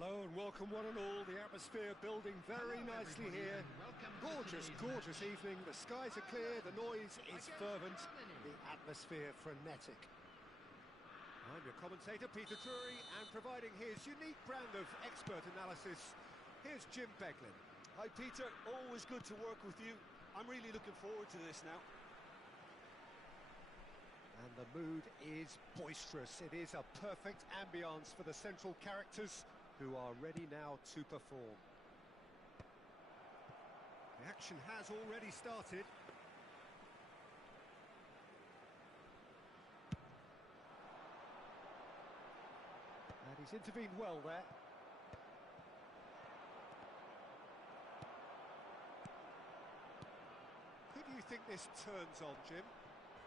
Hello and welcome one and all. The atmosphere building very nicely here. Gorgeous evening. The skies are clear, the noise is fervent, the atmosphere frenetic. I'm your commentator, Peter Drury, and providing his unique brand of expert analysis, here's Jim Beglin. Hi Peter, always good to work with you. I'm really looking forward to this now. And the mood is boisterous. It is a perfect ambience for the central characters who are ready now to perform. The action has already started. And he's intervened well there. Who do you think this turns on, Jim?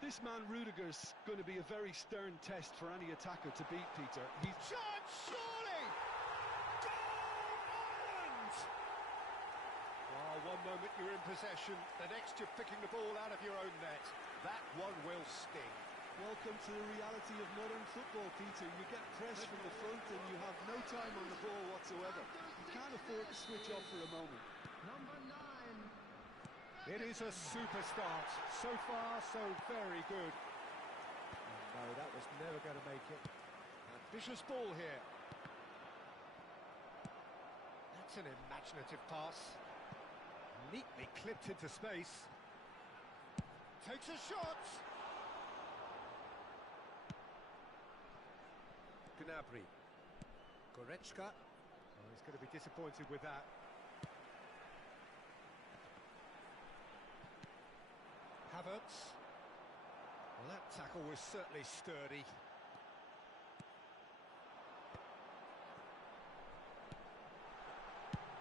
This man Rudiger's going to be a very stern test for any attacker to beat, Peter. He's chance, surely! Goal, Ireland! Oh, one moment you're in possession, the next you're picking the ball out of your own net. That one will sting. Welcome to the reality of modern football, Peter. You get pressed from the front and you have no time on the ball whatsoever. You can't afford to switch off for a moment. Number 9. It is a super start. So far, so very good. Oh, no, that was never going to make it. Ambitious ball here. That's an imaginative pass. Neatly clipped into space. Takes a shot. Gnabry. Goretzka. Oh, he's going to be disappointed with that. Havertz. Well, that tackle was certainly sturdy.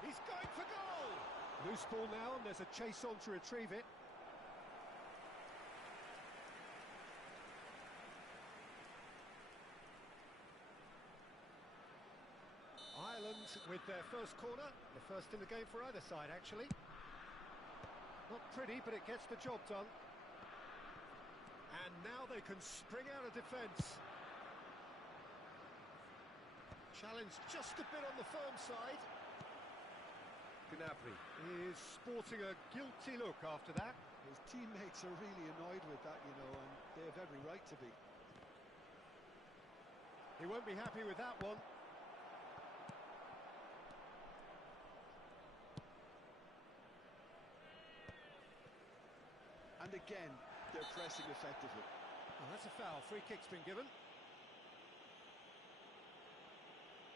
He's going for goal! Loose ball now, and there's a chase on to retrieve it. Ireland with their first corner, the first in the game for either side, actually. Not pretty, but it gets the job done. And now they can spring out of defence. Challenge just a bit on the firm side. Gnabry is sporting a guilty look after that. His teammates are really annoyed with that, you know, and they have every right to be. He won't be happy with that one. And again, they're pressing effectively. Oh, that's a foul. Free kick's been given.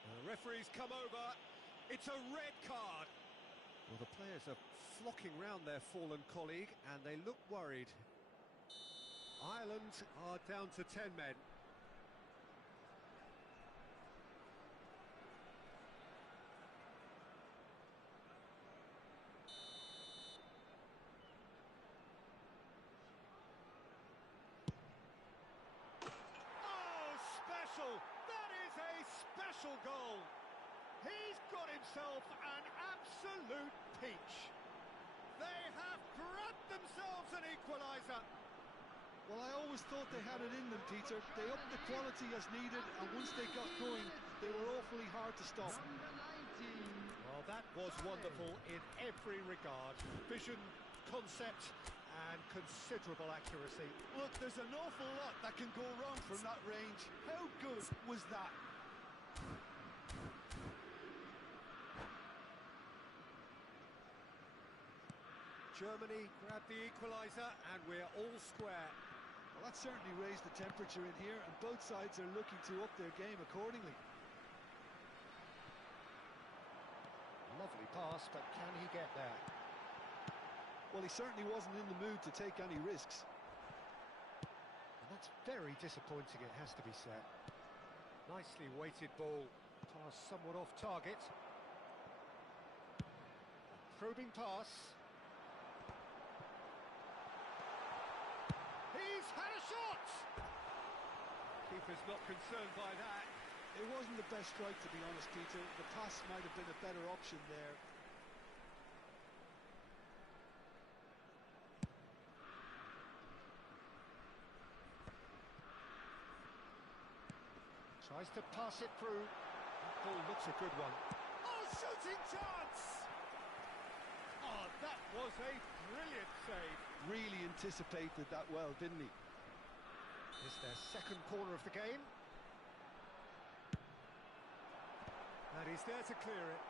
The referee's come over. It's a red card. Well, the players are flocking round their fallen colleague, and they look worried. Ireland are down to 10 men. That is a special goal. He's got himself an absolute peach. They have grabbed themselves an equaliser. Well, I always thought they had it in them, Peter. They upped the quality as needed, and once they got going, they were awfully hard to stop. Number 19. Well, that was wonderful in every regard. Vision, concept, and considerable accuracy. Look, there's an awful lot that can go wrong from that range. How good was that? Germany grabbed the equaliser, and we're all square. Well, that certainly raised the temperature in here, and both sides are looking to up their game accordingly. Lovely pass, but can he get there? Well, he certainly wasn't in the mood to take any risks. And that's very disappointing, it has to be said. Nicely weighted ball, pass somewhat off target. A probing pass. He's had a shot! Keeper's not concerned by that. It wasn't the best strike, to be honest, Peter. The pass might have been a better option there. Tries to pass it through. ball looks a good one. Oh, shooting chance! Oh, that was a brilliant save. Really anticipated that well, didn't he? It's their second corner of the game. And he's there to clear it.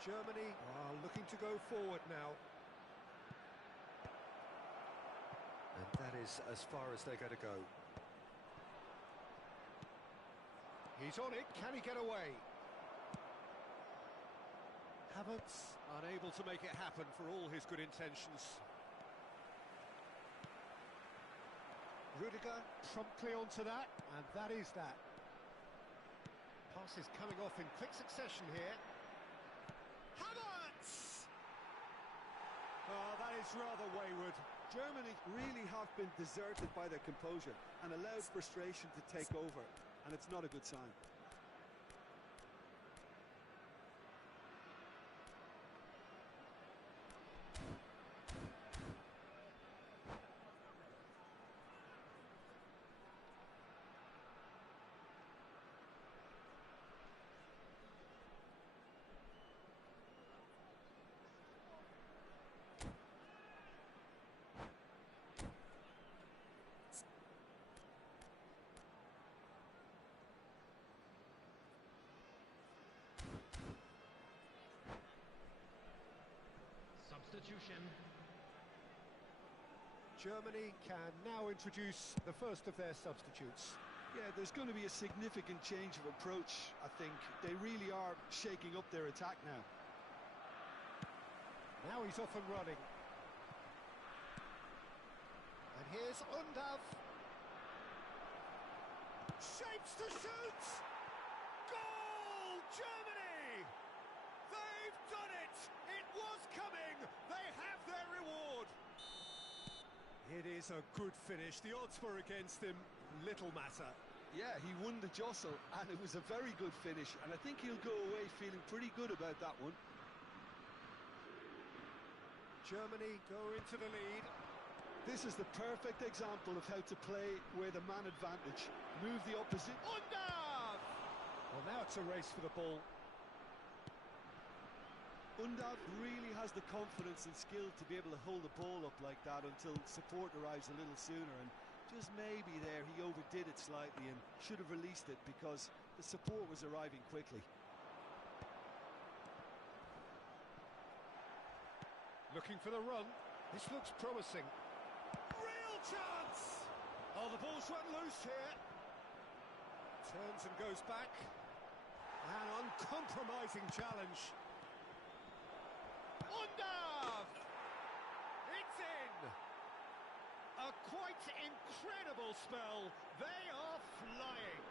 Germany are looking to go forward now. And that is as far as they're going to go. He's on it, can he get away? Havertz unable to make it happen for all his good intentions. Rudiger promptly onto that, and that is that. Passes coming off in quick succession here. Havertz! Oh, that is rather wayward. Germany really have been deserted by their composure and allowed frustration to take over, and it's not a good sign. Substitution. Germany can now introduce the first of their substitutes. Yeah, there's going to be a significant change of approach, I think. They really are shaking up their attack now. Now he's off and running. And here's Undav. Shapes to shoot! Goal! Germany! They've done it! It was coming! They have their reward! It is a good finish. The odds were against him. Little matter. Yeah, he won the jostle, and it was a very good finish, and I think he'll go away feeling pretty good about that one. Germany go into the lead. This is the perfect example of how to play with a man advantage. Move the opposite. Undav! Well, now it's a race for the ball. Undav really has the confidence and skill to be able to hold the ball up like that until support arrives a little sooner, and just maybe there he overdid it slightly and should have released it because the support was arriving quickly. Looking for the run. This looks promising. Real chance! Oh, the ball's run loose here. Turns and goes back. An uncompromising challenge. Undav! It's in! A quite incredible spell. They are flying.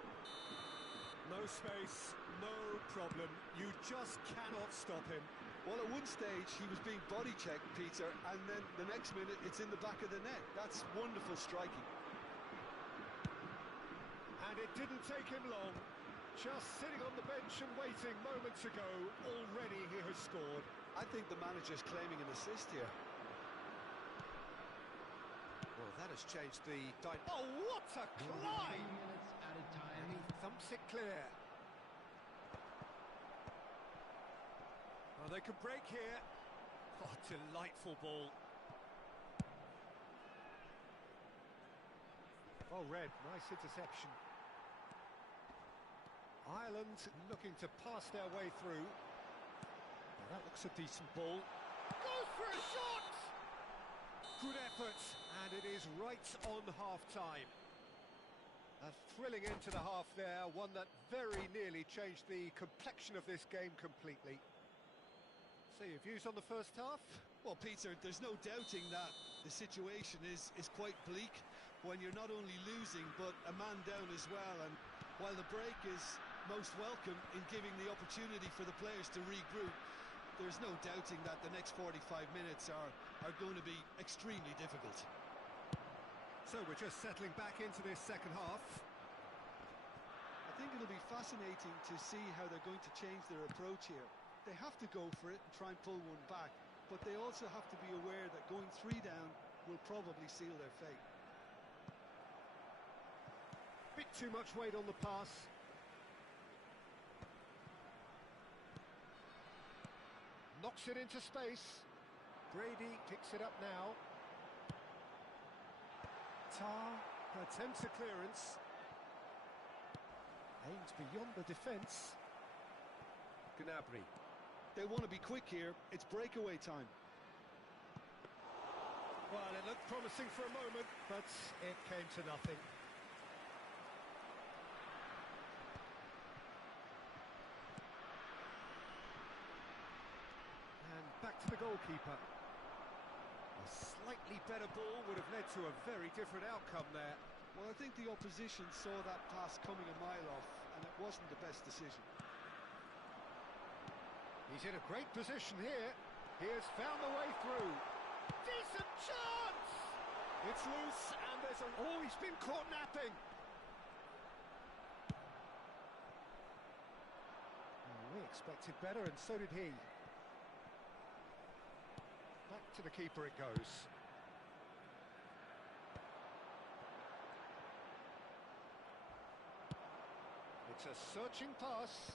No space, no problem. You just cannot stop him. Well, at one stage he was being body checked, Peter, and then the next minute it's in the back of the net. That's wonderful striking. And it didn't take him long. Just sitting on the bench and waiting moments ago, already he has scored. I think the manager's claiming an assist here. Well, that has changed the... Oh, what a climb! 3 minutes added time. And he thumps it clear. Oh, they could break here. Oh, delightful ball. Oh, Red, nice interception. Ireland looking to pass their way through. Now, that looks a decent ball. Goes for a shot! Good effort, and it is right on half-time. A thrilling end to the half there, one that very nearly changed the complexion of this game completely. So, your views on the first half? Well, Peter, there's no doubting that the situation is quite bleak when you're not only losing but a man down as well, and while the break is most welcome in giving the opportunity for the players to regroup, there's no doubting that the next 45 minutes are going to be extremely difficult. So we're just settling back into this second half. I think it'll be fascinating to see how they're going to change their approach here. They have to go for it and try and pull one back, but they also have to be aware that going 3 down will probably seal their fate. Bit too much weight on the pass. Knocks it into space. Brady picks it up now. Tar attempts a clearance. Aims beyond the defence. Gnabry. They want to be quick here. It's breakaway time. Well, it looked promising for a moment, but it came to nothing. And back to the goalkeeper. A slightly better ball would have led to a very different outcome there. Well, I think the opposition saw that pass coming a mile off, and it wasn't the best decision. He's in a great position here. He has found the way through. Decent chance! It's loose, and there's a... Oh, he's been caught napping. We expected better, and so did he. Back to the keeper it goes. It's a searching pass.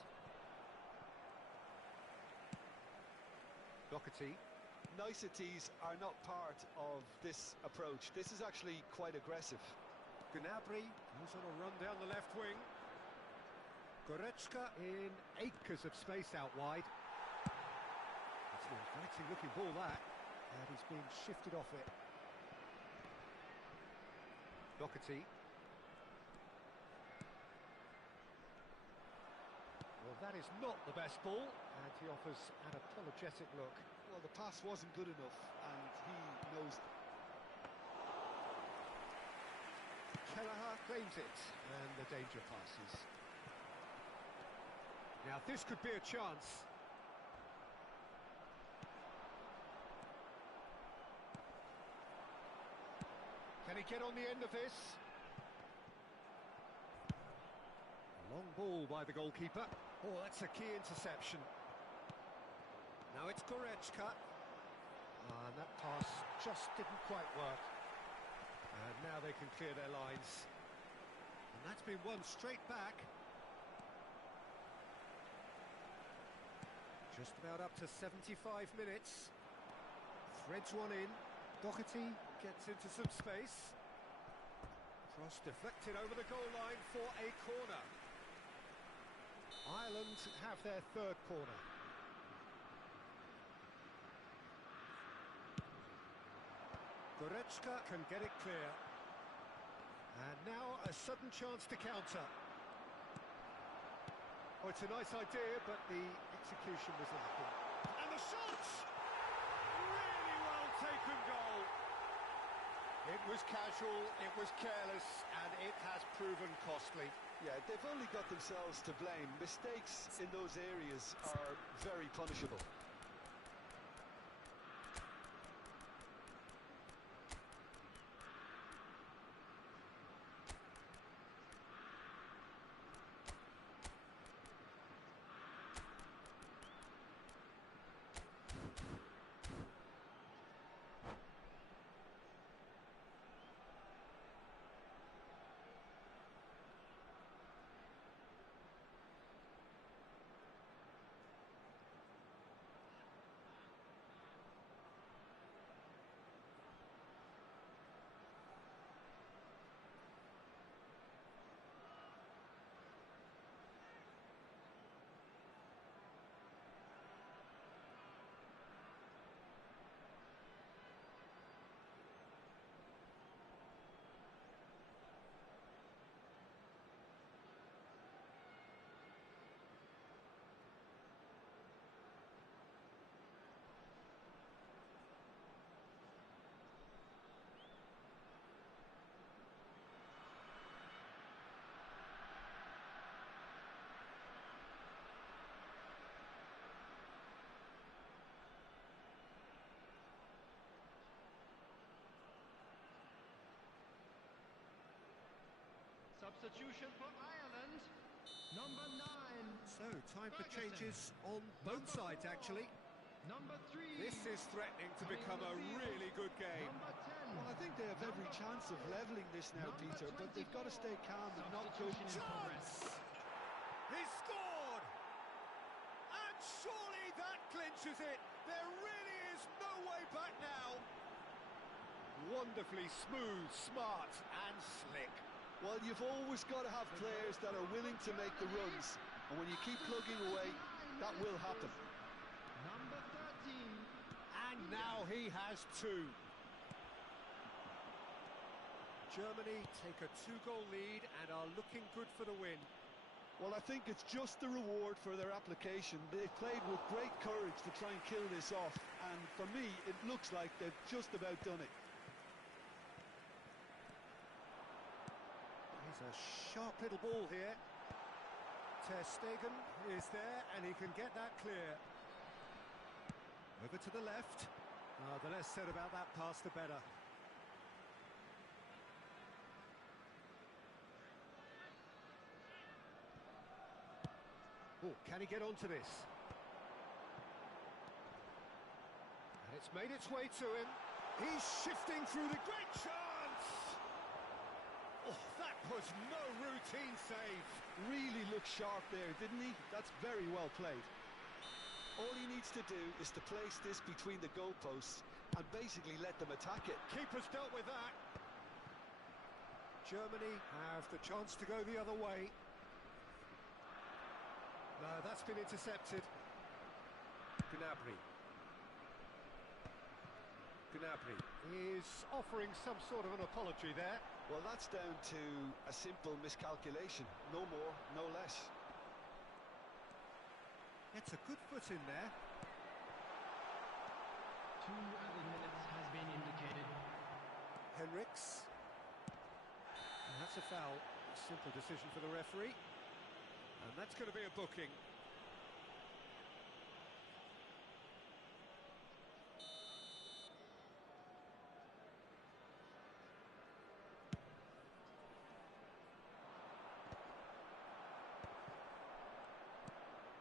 Doherty. Niceties are not part of this approach. This is actually quite aggressive. Gnabry goes on a run down the left wing. Goretzka in acres of space out wide. It's an inviting looking ball that, and he's been shifted off it. Doherty. Well, that is not the best ball, and he offers an apologetic look. Well, the pass wasn't good enough, and he knows it. Kelleher claims it, and the danger passes. Now, this could be a chance. Can he get on the end of this? Long ball by the goalkeeper. Oh, that's a key interception. Now it's Goretzka. And that pass just didn't quite work. And now they can clear their lines. And that's been won straight back. Just about up to 75 minutes. Threads one in. Doherty gets into some space. Cross deflected over the goal line for a corner. Ireland have their third corner. Goretzka can get it clear. And now a sudden chance to counter. Oh, it's a nice idea, but the execution was lacking. And the shot! Really well taken goal. It was casual, it was careless, and it has proven costly. Yeah, they've only got themselves to blame. Mistakes in those areas are very punishable. Substitution for Ireland, number 9. So, time for changes on both sides, actually. Number 3. This is threatening to become a really good game. Number 10. Well, I think they have every chance of levelling this now, Peter, but they've got to stay calm and not go... Chance! He's scored! And surely that clinches it. There really is no way back now. Wonderfully smooth, smart and slick. Well, you've always got to have players that are willing to make the runs, and when you keep plugging away, that will happen. Number 13. And now he has two. Germany take a two-goal lead and are looking good for the win. Well, I think it's just the reward for their application. They've played with great courage to try and kill this off, and for me, it looks like they've just about done it. He's a sharp little ball here. Ter Stegen is there, and he can get that clear. Over to the left. The less said about that pass, the better. Oh, can he get onto this? And it's made its way to him. He's shifting through the great chance! Oh, that was no routine save. Really looked sharp there, didn't he? That's very well played. All he needs to do is to place this between the goalposts and basically let them attack it. Keeper's dealt with that. Germany have the chance to go the other way. No, that's been intercepted. Gnabry. Gnabry is offering some sort of an apology there. Well, that's down to a simple miscalculation. No more, no less. Gets a good foot in there. 2 added minutes has been indicated. Henriks. And that's a foul. A simple decision for the referee. And that's going to be a booking.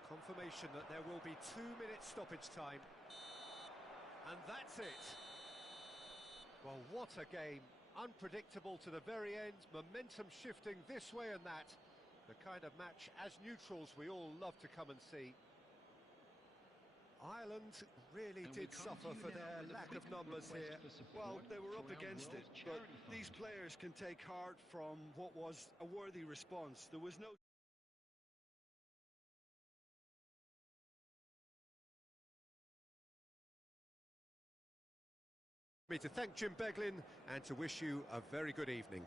Confirmation that there will be 2 minutes stoppage time. And that's it. Well, what a game. Unpredictable to the very end, momentum shifting this way and that. The kind of match, as neutrals, we all love to come and see. Ireland really did suffer for their lack of numbers here. Well, they were up against it, but these players can take heart from what was a worthy response. There was no... Me to thank Jim Beglin and to wish you a very good evening.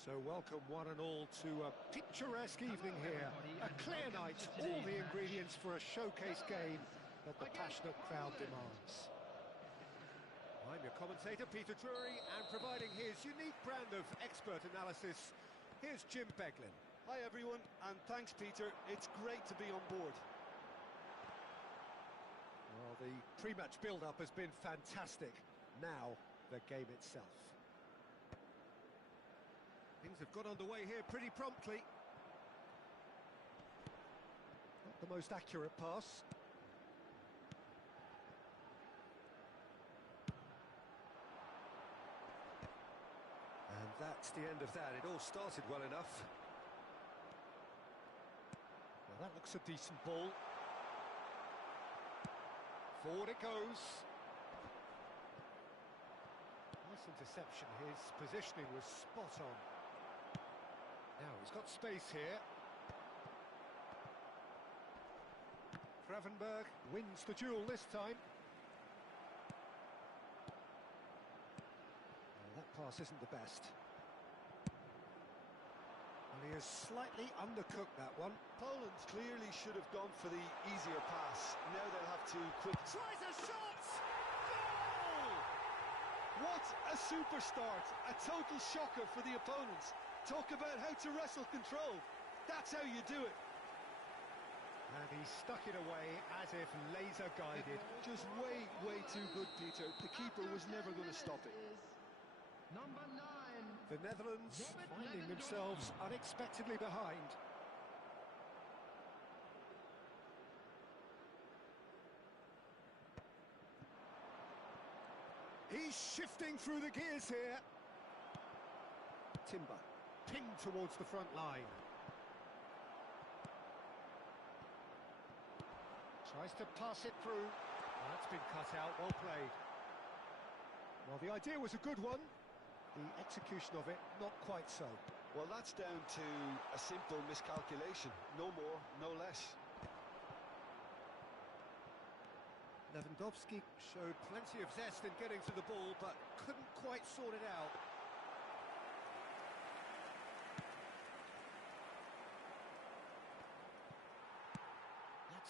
So welcome one and all to a picturesque evening here. A clear night, all the ingredients for a showcase game that the passionate crowd demands. I'm your commentator, Peter Drury, and providing his unique brand of expert analysis, here's Jim Beglin. Hi everyone, and thanks Peter, it's great to be on board. Well, the pre-match build-up has been fantastic. Now, the game itself. Things have got underway here pretty promptly. Not the most accurate pass. And that's the end of that. It all started well enough. Well, that looks a decent ball. Forward it goes. Nice interception. His positioning was spot on. Now he's got space here. Gravenberg wins the duel this time. Well, that pass isn't the best. Well, he has slightly undercooked that one. Poland clearly should have gone for the easier pass. Now they'll have to quick... Tries a shot! Goal! What a super start! A total shocker for the opponents. Talk about how to wrestle control. That's how you do it. And he stuck it away as if laser guided. Just way too good, Peter. The keeper was never going to stop it. Number 9. The Netherlands finding themselves unexpectedly behind. He's shifting through the gears here. Timber pinged towards the front line. Tries to pass it through. That's been cut out, well played. Well, the idea was a good one. The execution of it, not quite so. Well, that's down to a simple miscalculation. No more, no less. Lewandowski showed plenty of zest in getting to the ball, but couldn't quite sort it out.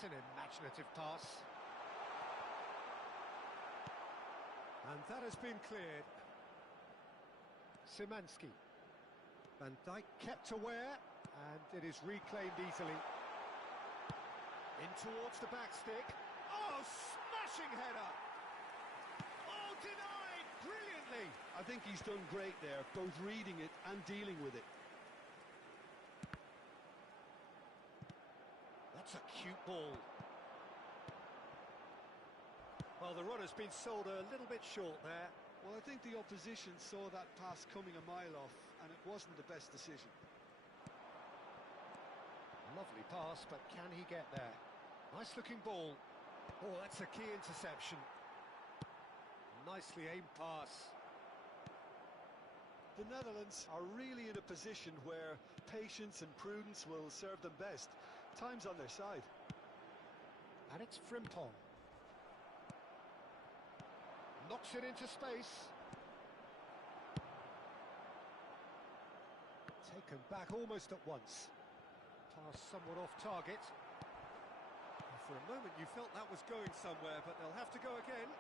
That's an imaginative pass. And that has been cleared. Szymanski. Van Dijk kept aware, and it is reclaimed easily. In towards the back stick. Oh, smashing header! Oh, denied brilliantly! I think he's done great there, both reading it and dealing with it. That's a cute ball. Well, the run has been sold a little bit short there. Well, I think the opposition saw that pass coming a mile off, and it wasn't the best decision. Lovely pass, but can he get there? Nice looking ball. Oh, that's a key interception. Nicely aimed pass. The Netherlands are really in a position where patience and prudence will serve them best. Time's on their side. And it's Frimpong. Knocks it into space. Taken back almost at once. Pass somewhat off target. For a moment you felt that was going somewhere, but they'll have to go again.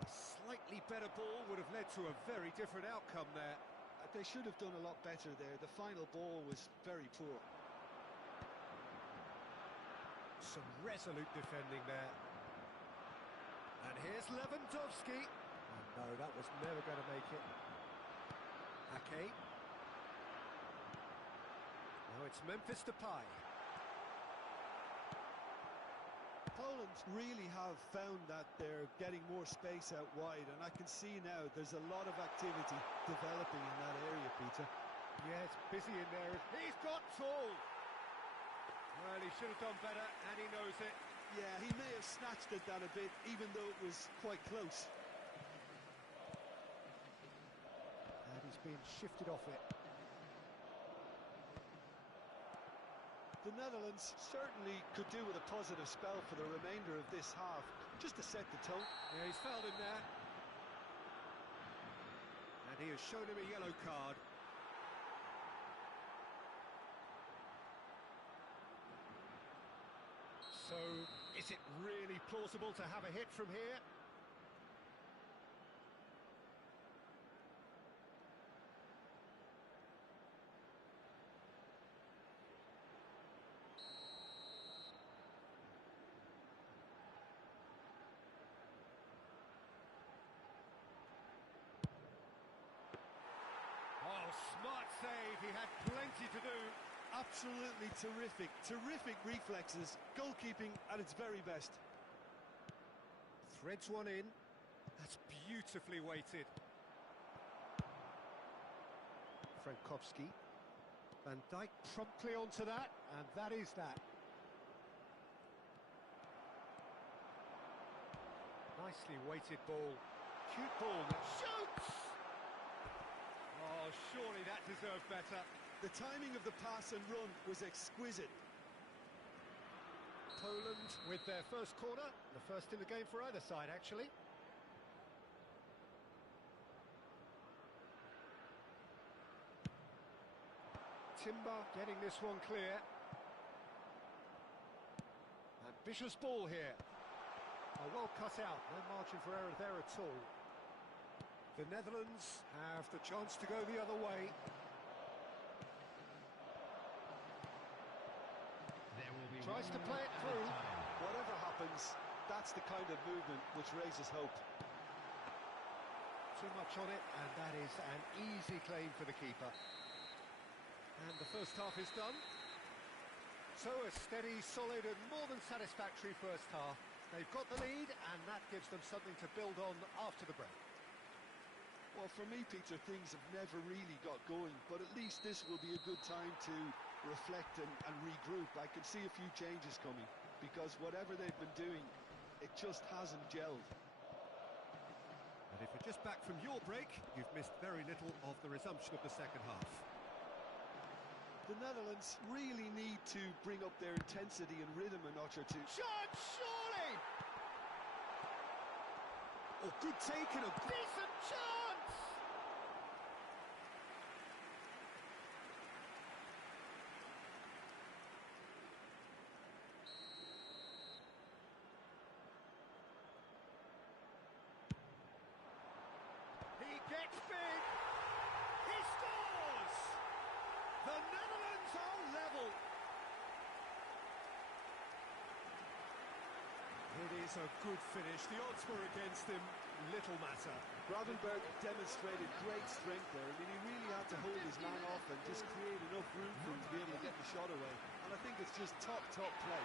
A slightly better ball would have led to a very different outcome there. They should have done a lot better there. The final ball was very poor. Some resolute defending there. And here's Lewandowski. Oh, no, that was never going to make it. Ake. Now it's Memphis Depay. Poland really have found that they're getting more space out wide, and I can see now there's a lot of activity developing in that area, Peter. Yeah, it's busy in there. He's got tall. Well, he should have done better, and he knows it. Yeah, he may have snatched at that a bit, even though it was quite close. And he's being shifted off it. The Netherlands certainly could do with a positive spell for the remainder of this half, just to set the tone. Yeah, he's fouled him there. He has shown him a yellow card. So, is it really plausible to have a hit from here? Oh, smart save. He had plenty to do. Absolutely terrific, terrific reflexes, goalkeeping at its very best. Threads one in. That's beautifully weighted. Frankowski. Van Dijk promptly onto that, and that is that. Nicely weighted ball. Cute ball that shoots! Oh, surely that deserved better. The timing of the pass and run was exquisite. Poland with their first corner, the first in the game for either side, actually. Timber getting this one clear. Ambitious ball here. Oh, well cut out, no margin for error there at all. The Netherlands have the chance to go the other way. Tries to play it through. Whatever happens, that's the kind of movement which raises hope. Too much on it, and that is an easy claim for the keeper. And the first half is done. So a steady, solid and more than satisfactory first half. They've got the lead, and that gives them something to build on after the break. Well, for me, Peter, things have never really got going, but at least this will be a good time to reflect and regroup. I can see a few changes coming, because whatever they've been doing, it just hasn't gelled. And if you're just back from your break, you've missed very little of the resumption of the second half. The Netherlands really need to bring up their intensity and rhythm a notch or two. Shot, surely! Oh, good take and a decent chance! He gets big! He scores! The Netherlands are level! It is a good finish. The odds were against him. Little matter. Gravenberg demonstrated great strength there. I mean, he really had to hold his man off and just create enough room for him to be able to get the shot away. And I think it's just top play.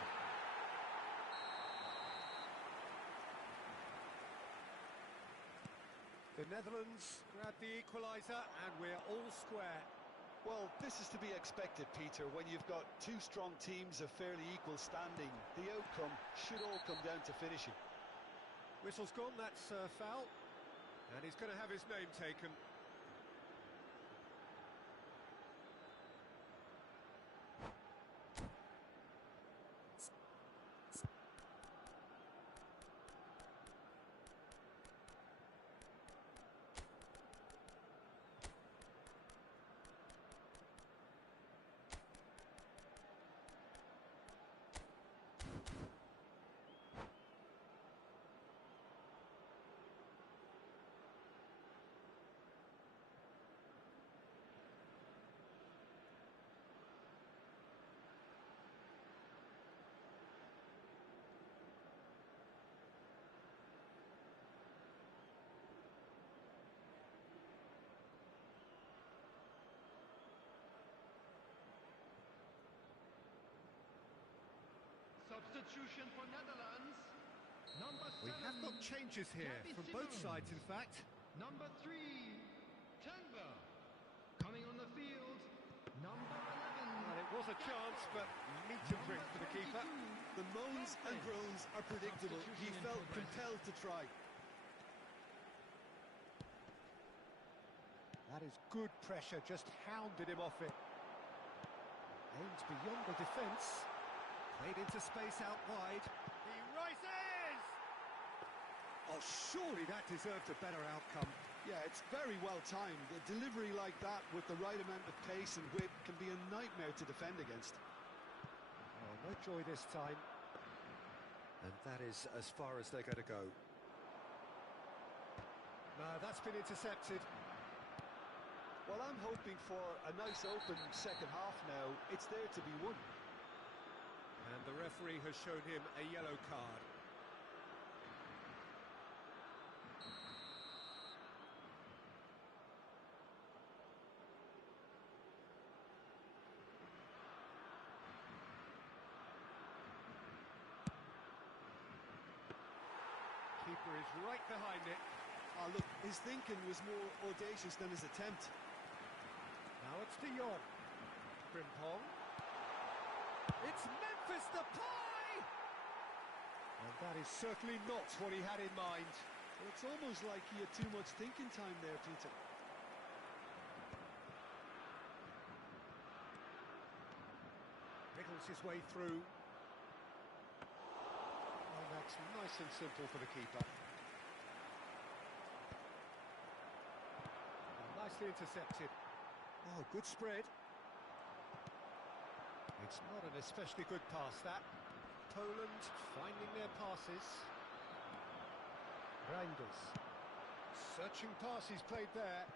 The Netherlands grab the equaliser and we're all square. Well, this is to be expected, Peter, when you've got two strong teams of fairly equal standing. The outcome should all come down to finishing. Whistle's gone, that's foul. And he's going to have his name taken. Substitution for Netherlands. We have got changes here from both sides, in fact. Number 3, Timber. Coming on the field, number 11. Well, it was a chance, but meat and drink for the keeper. The moans and groans are predictable. He felt compelled to try. That is good pressure, just hounded him off it. Aims beyond the defence. Played into space out wide. He rises! Oh, surely that deserved a better outcome. Yeah, it's very well timed. A delivery like that with the right amount of pace and whip can be a nightmare to defend against. Oh, no joy this time. And that is as far as they're going to go. No, that's been intercepted. Well, I'm hoping for a nice open second half now. It's there to be won. And the referee has shown him a yellow card. Keeper is right behind it. Oh, look, his thinking was more audacious than his attempt. Now it's De Jong. Frimpong. It's Memphis Depay! And that is certainly not what he had in mind. Well, it's almost like he had too much thinking time there, Peter. Wriggles his way through. Oh, that's nice and simple for the keeper. Nicely intercepted. Oh, good spread. It's not an especially good pass, that. Poland finding their passes. Reinders. Searching pass he's played there.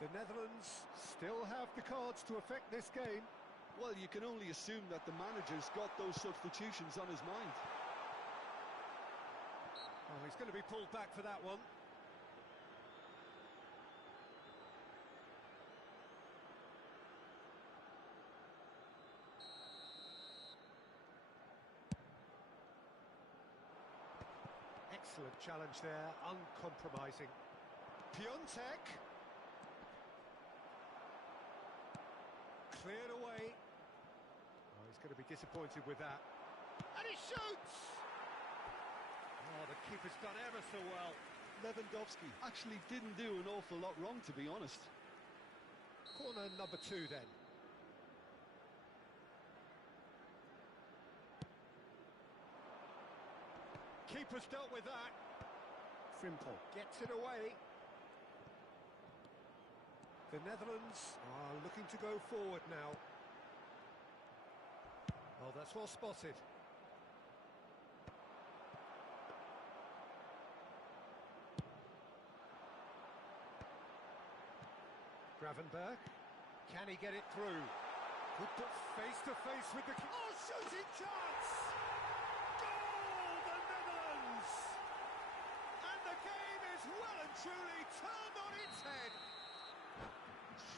The Netherlands still have the cards to affect this game. Well, you can only assume that the manager's got those substitutions on his mind. Oh, he's going to be pulled back for that one. Excellent challenge there, uncompromising. Piontek. Cleared away. Oh, he's going to be disappointed with that. And he shoots! Oh, the keeper's done ever so well. Lewandowski actually didn't do an awful lot wrong, to be honest. Corner number 2 then. Keeper's dealt with that. Frimpong gets it away. The Netherlands are looking to go forward now. Oh, that's well spotted. Gravenberg. Can he get it through? Could put face to face with the... Oh, shooting chance! Goal, the Netherlands! And the game is well and truly turned on its head.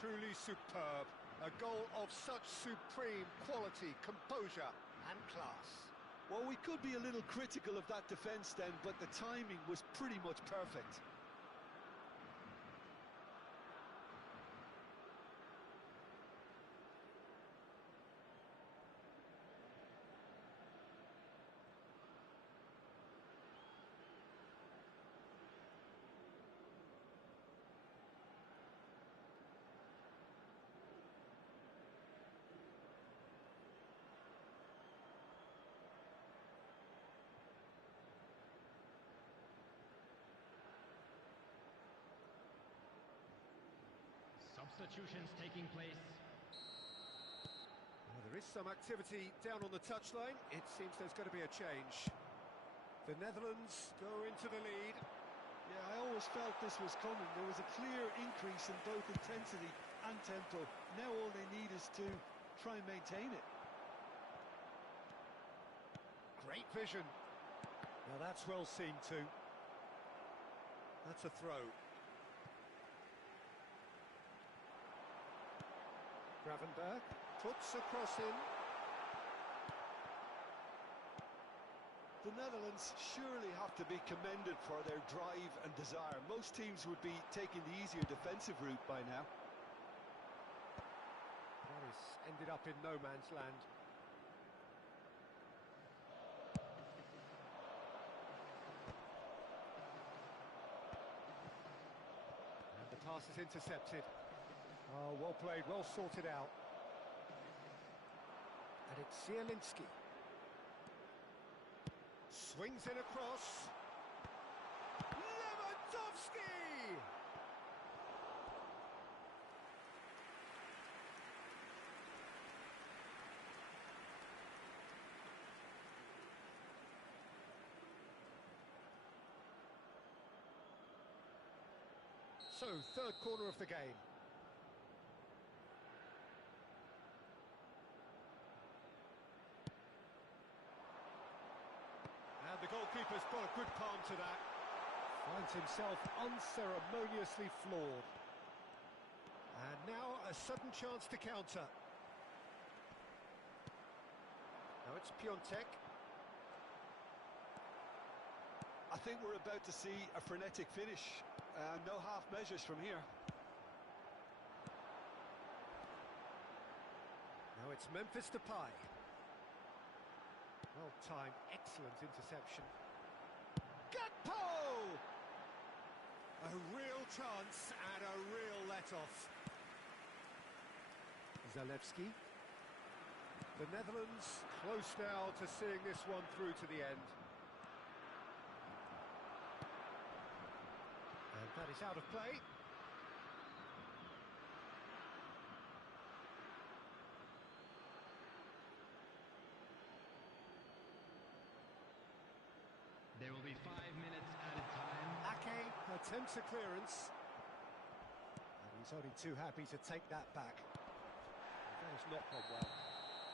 Truly superb. A goal of such supreme quality, composure and class. Well, we could be a little critical of that defence then, but the timing was pretty much perfect. Substitutions taking place. Well, there is some activity down on the touchline. It seems there's going to be a change. The Netherlands go into the lead. Yeah, I always felt this was coming. There was a clear increase in both intensity and tempo. Now all they need is to try and maintain it. Great vision. Now that's well seen too. That's a throw. Gravenberg puts a cross in. The Netherlands surely have to be commended for their drive and desire. Most teams would be taking the easier defensive route by now. That has ended up in no man's land. And the pass is intercepted. Oh, well played, well sorted out. And it's Zielinski. Swings in across. Lewandowski! So, third corner of the game. And the goalkeeper's got a good palm to that. Finds himself unceremoniously floored. And now a sudden chance to counter. Now it's Piontek. I think we're about to see a frenetic finish. No half measures from here. Now it's Memphis Depay. Well-timed, excellent interception. Gakpo! A real chance and a real let-off. Zalewski. The Netherlands close now to seeing this one through to the end. And that is out of play. There will be 5 minutes added time. Ake attempts a clearance. And he's only too happy to take that back. That has not gone well.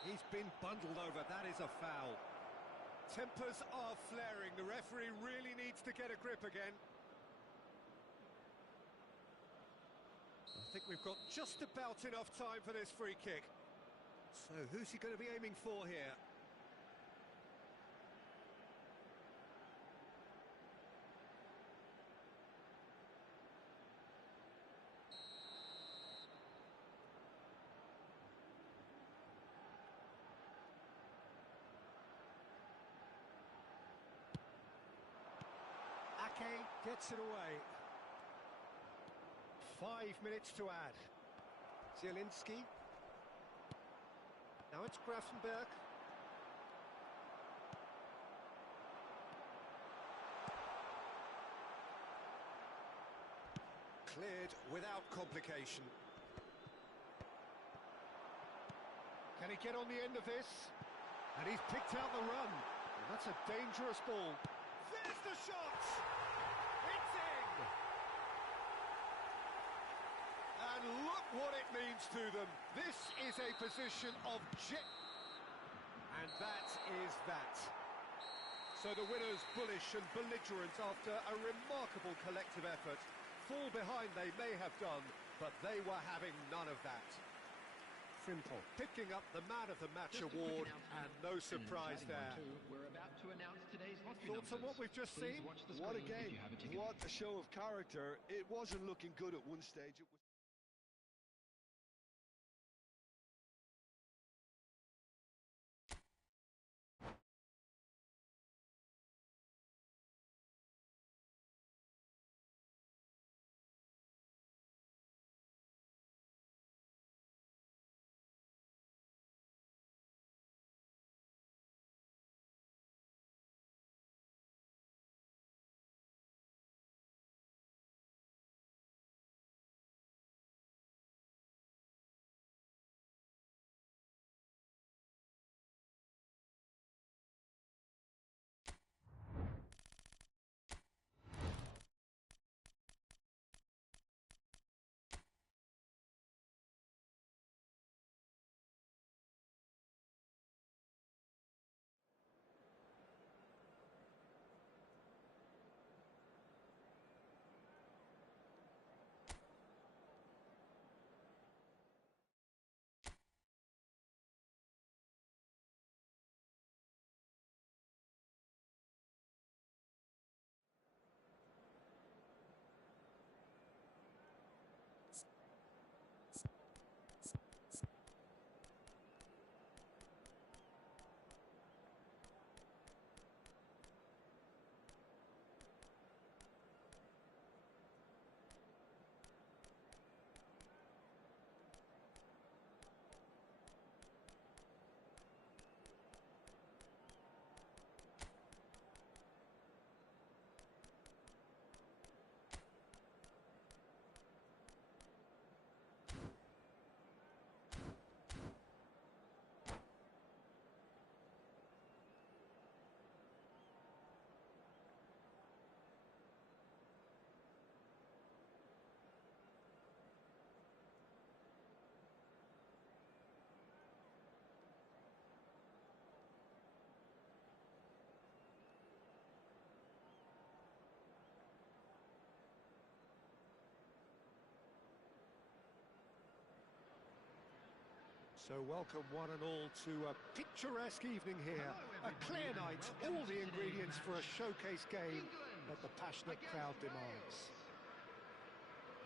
He's been bundled over, that is a foul. Tempers are flaring, the referee really needs to get a grip again. I think we've got just about enough time for this free kick. So who's he going to be aiming for here? Ake gets it away. 5 minutes to add. Zielinski. Now it's Grafenberg. Cleared without complication. Can he get on the end of this? And he's picked out the run. And that's a dangerous ball. There's the shot! It's in! And look what it means to them. This is a position of and that is that. So the winners bullish and belligerent after a remarkable collective effort. Fall behind they may have done, but they were having none of that. Frimpong picking up the Man of the Match award, and no surprise there. We're about to announce today's lottery Thoughts on what we've just Please seen? watch the What a screen if game, you have a ticket. what a show of character. It wasn't looking good at one stage. It was So welcome one and all to a picturesque evening here. A clear night, all the ingredients for a showcase game that the passionate crowd demands.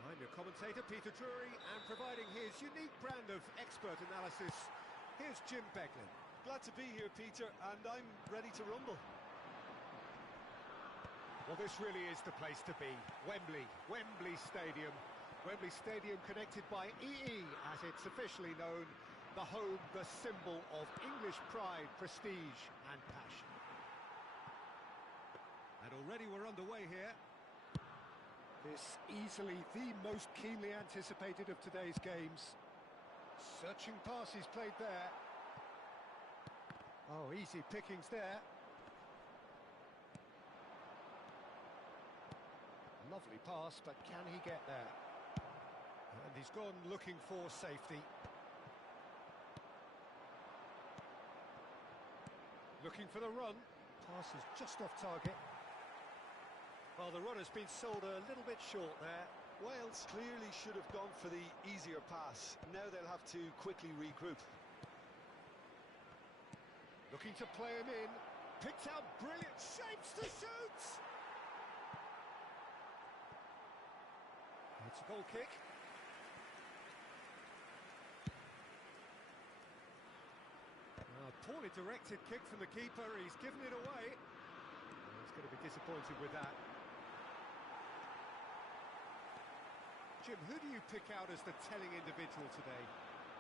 I'm your commentator, Peter Drury, and providing his unique brand of expert analysis, here's Jim Beglin. Glad to be here, Peter, and I'm ready to rumble. Well, this really is the place to be. Wembley Stadium. Wembley Stadium connected by EE, as it's officially known. The home, the symbol of English pride, prestige and passion. And already we're underway here. This easily the most keenly anticipated of today's games. Searching pass is played there. Oh, easy pickings there. Lovely pass, but can he get there? And he's gone looking for safety. Looking for the run. Pass is just off target. Well, the run has been sold a little bit short there. Wales clearly should have gone for the easier pass. Now they'll have to quickly regroup. Looking to play him in. Picked out brilliant shapes to shoot! It's a goal kick. Poorly directed kick from the keeper. He's given it away. He's going to be disappointed with that. Jim, who do you pick out as the telling individual today?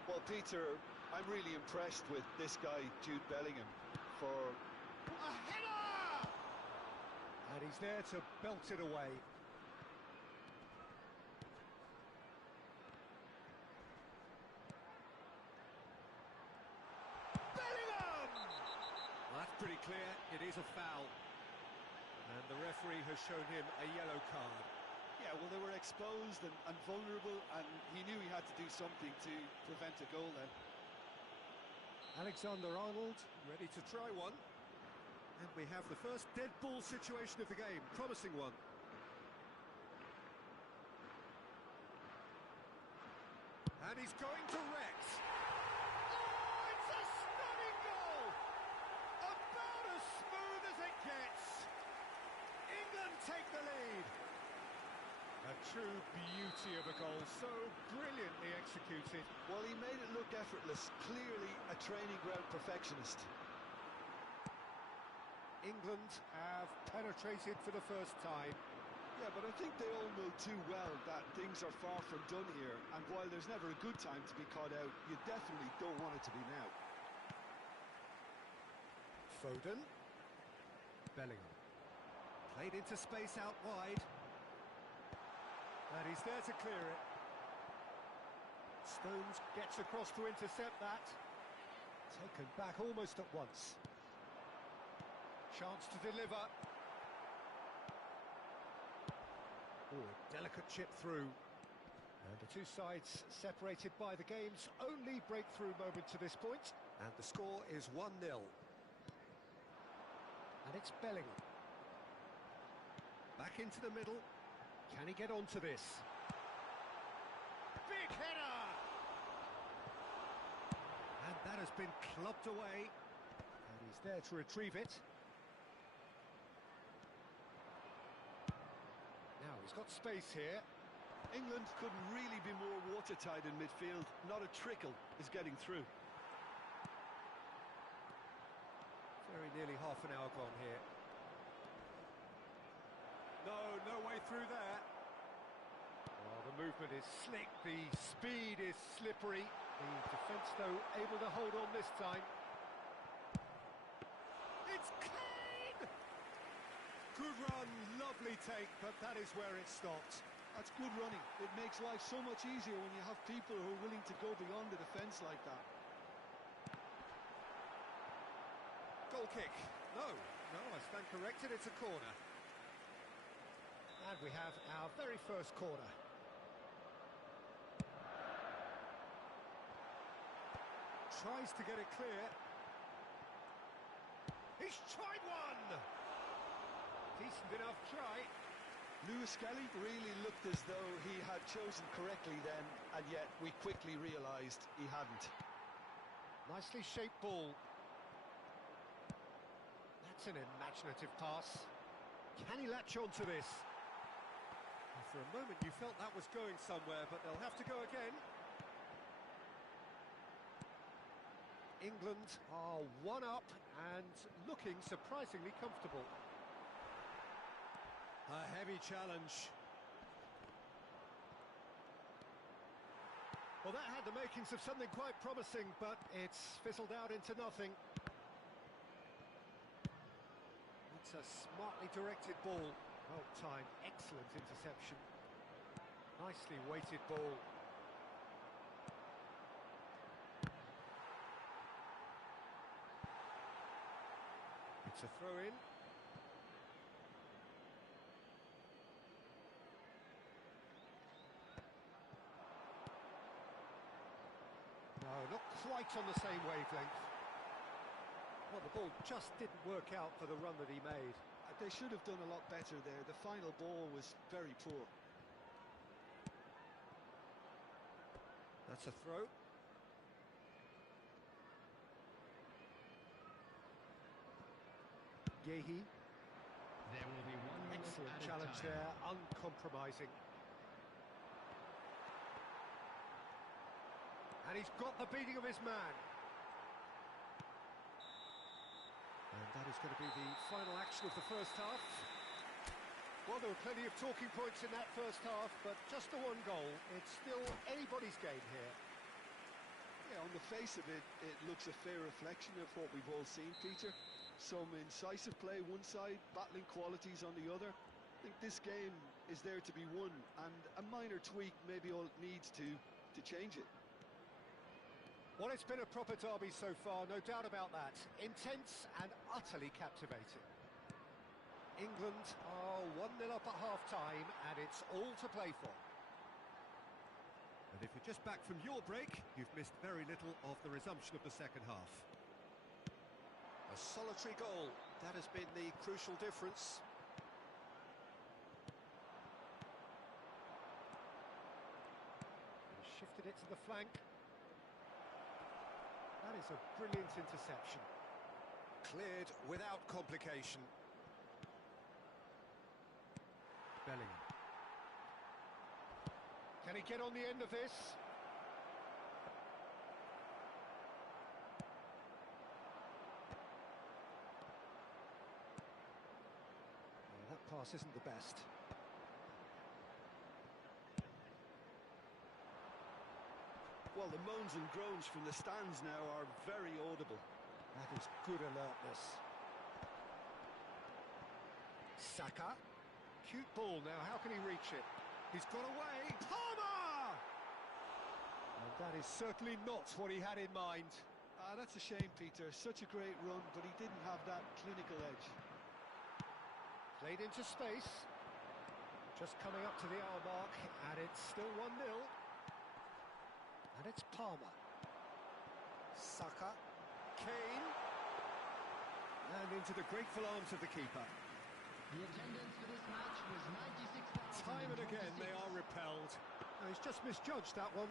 Well, Peter, I'm really impressed with this guy, Jude Bellingham, for... A header! And he's there to belt it away. Bellingham! Well, that's pretty clear. It is a foul. And the referee has shown him a yellow card. Yeah, well, they were exposed and vulnerable, and he knew he had to do something to prevent a goal then. Alexander-Arnold ready to try one. And we have the first dead ball situation of the game. Promising one. And he's going direct. Oh, it's a stunning goal! About as smooth as it gets. England take the lead. A true beauty of a goal, so brilliantly executed. Well, he made it look effortless, clearly a training ground perfectionist. England have penetrated for the first time. Yeah, but I think they all know too well that things are far from done here, and while there's never a good time to be caught out, you definitely don't want it to be now. Foden. Bellingham. Played into space out wide. And he's there to clear it. Stones gets across to intercept that. Taken back almost at once. Chance to deliver. Oh, a delicate chip through. And the two sides separated by the game's only breakthrough moment to this point. And the score is 1-0. And it's Bellingham. Back into the middle. Can he get onto this? Big header! And that has been clubbed away. And he's there to retrieve it. Now he's got space here. England couldn't really be more watertight in midfield. Not a trickle is getting through. Very nearly half an hour gone here. No way through there. Oh, the movement is slick, the speed is slippery. The defence, though, able to hold on this time. It's Kane! Good run, lovely take, but that is where it stopped. That's good running. It makes life so much easier when you have people who are willing to go beyond the defence like that. Goal kick. No, I stand corrected, it's a corner. And we have our very first corner. Tries to get it clear. He's tried one! Decent enough try. Lewis Skelly really looked as though he had chosen correctly then, and yet we quickly realised he hadn't. Nicely shaped ball. That's an imaginative pass. Can he latch on to this? And for a moment you felt that was going somewhere, but they'll have to go again. England are 1-up and looking surprisingly comfortable. A heavy challenge. Well, that had the makings of something quite promising, but it's fizzled out into nothing. It's a smartly directed ball. Well timed, excellent interception. Nicely weighted ball. It's a throw-in. No, not quite on the same wavelength. Well, the ball just didn't work out for the run that he made. They should have done a lot better there. The final ball was very poor. That's a throw. Yehi. There will be one minute Excellent added challenge time. there, uncompromising. And he's got the beating of his man. And that is going to be the final action of the first half. Well, there were plenty of talking points in that first half, but just the one goal. It's still anybody's game here. Yeah, on the face of it, it looks a fair reflection of what we've all seen, Peter. Some incisive play one side, battling qualities on the other. I think this game is there to be won, and a minor tweak may be all it needs to change it. Well, it's been a proper derby so far, no doubt about that. Intense and utterly captivating. England are 1-0 up at half-time, and it's all to play for. And if you're just back from your break, you've missed very little of the resumption of the second half. A solitary goal, that has been the crucial difference. He shifted it to the flank. That is a brilliant interception. Cleared without complication. Bellingham. Can he get on the end of this? Well, that pass isn't the best. Well, the moans and groans from the stands now are very audible. That is good alertness. Saka. Cute ball now, how can he reach it? He's got away. Palmer! And that is certainly not what he had in mind. That's a shame, Peter. Such a great run, but he didn't have that clinical edge. Played into space. Just coming up to the hour mark, and it's still 1-0. And it's Palmer. Saka. Kane. And into the grateful arms of the keeper. The attendance for this match was 96,000. Time and again they are repelled. No, he's just misjudged that one.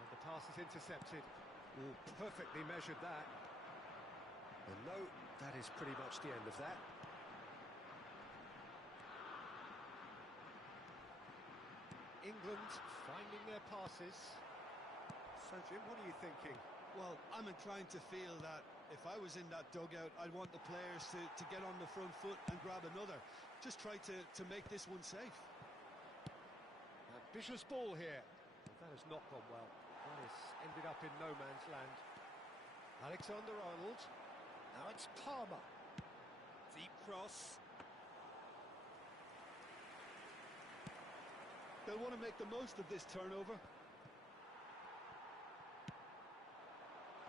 And the pass is intercepted. Oh, perfectly measured that. And no, that is pretty much the end of that. England finding their passes. So, Jim, what are you thinking? Well, I'm inclined to feel that if I was in that dugout, I'd want the players to get on the front foot and grab another. Just try to make this one safe. Ambitious ball here. Well, that has not gone well. That has ended up in no man's land. Alexander-Arnold. Now it's Palmer. Deep cross. They'll want to make the most of this turnover.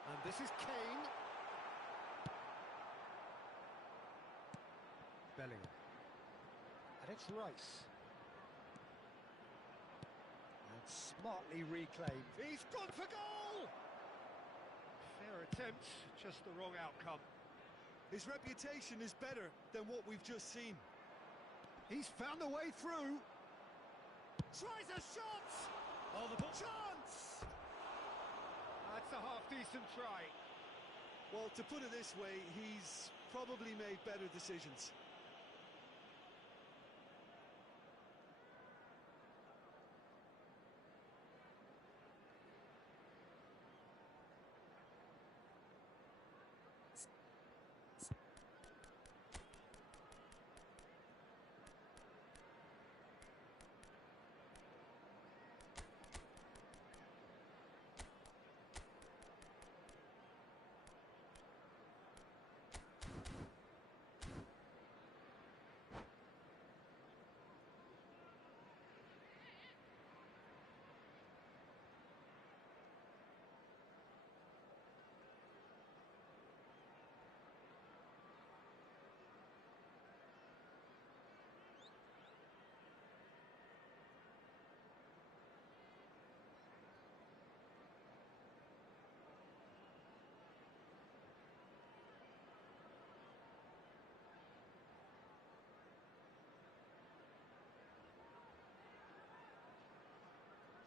And this is Kane. Bellingham. And it's Rice. And smartly reclaimed. He's gone for goal! Fair attempt, just the wrong outcome. His reputation is better than what we've just seen. He's found a way through. Tries a shot! Oh, the ball. Chance! That's a half-decent try. Well, to put it this way, he's probably made better decisions.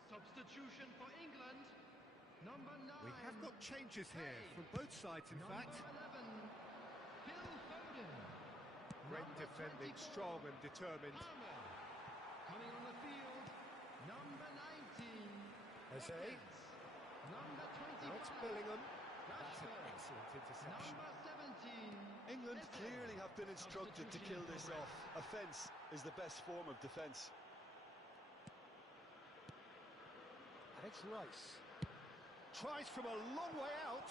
Substitution for England. Number 9. We have got changes here from both sides, in fact. Number 11. Phil Foden. Great Number defending, 24, strong and determined. Palmer. Coming on the field. Number 19. Eze. Number 25. Now it's Bellingham. That's an Rashford. excellent interception. Number 17. England Eze. clearly have been instructed to kill this off. Offence is the best form of defence. And it's Rice. Tries from a long way out.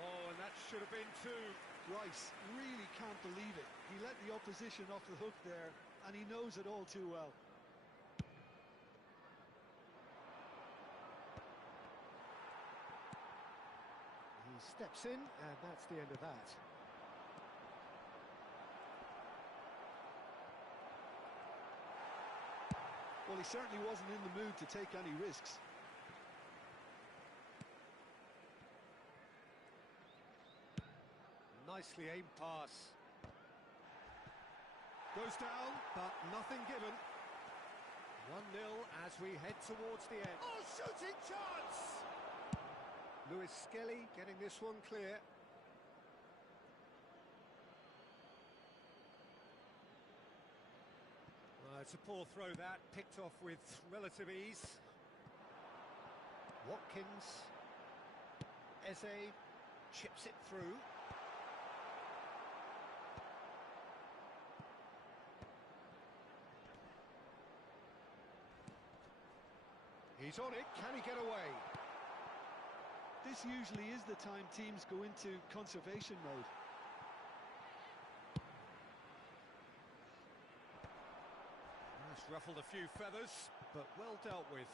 Oh, and that should have been two. Rice really can't believe it. He let the opposition off the hook there, and he knows it all too well. He steps in, and that's the end of that. Well, he certainly wasn't in the mood to take any risks. Nicely aimed pass. Goes down, but nothing given. 1-0 as we head towards the end. Oh, shooting chance! Lewis Skelly getting this one clear. It's a poor throw that, picked off with relative ease. Watkins. Eze chips it through. He's on it, can he get away? This usually is the time teams go into conservation mode. That's ruffled a few feathers, but well dealt with.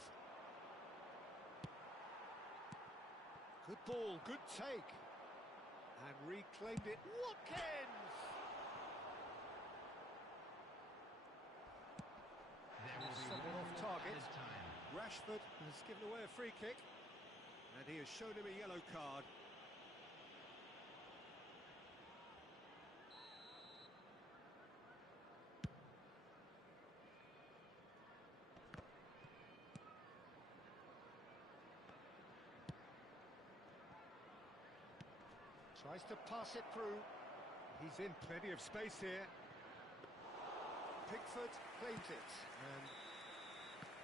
Good ball, good take. And reclaimed it. Watkins! There will be Something one off more target. added time. Rashford has given away a free kick, and he has shown him a yellow card. Tries to pass it through. He's in plenty of space here. Pickford claims it, and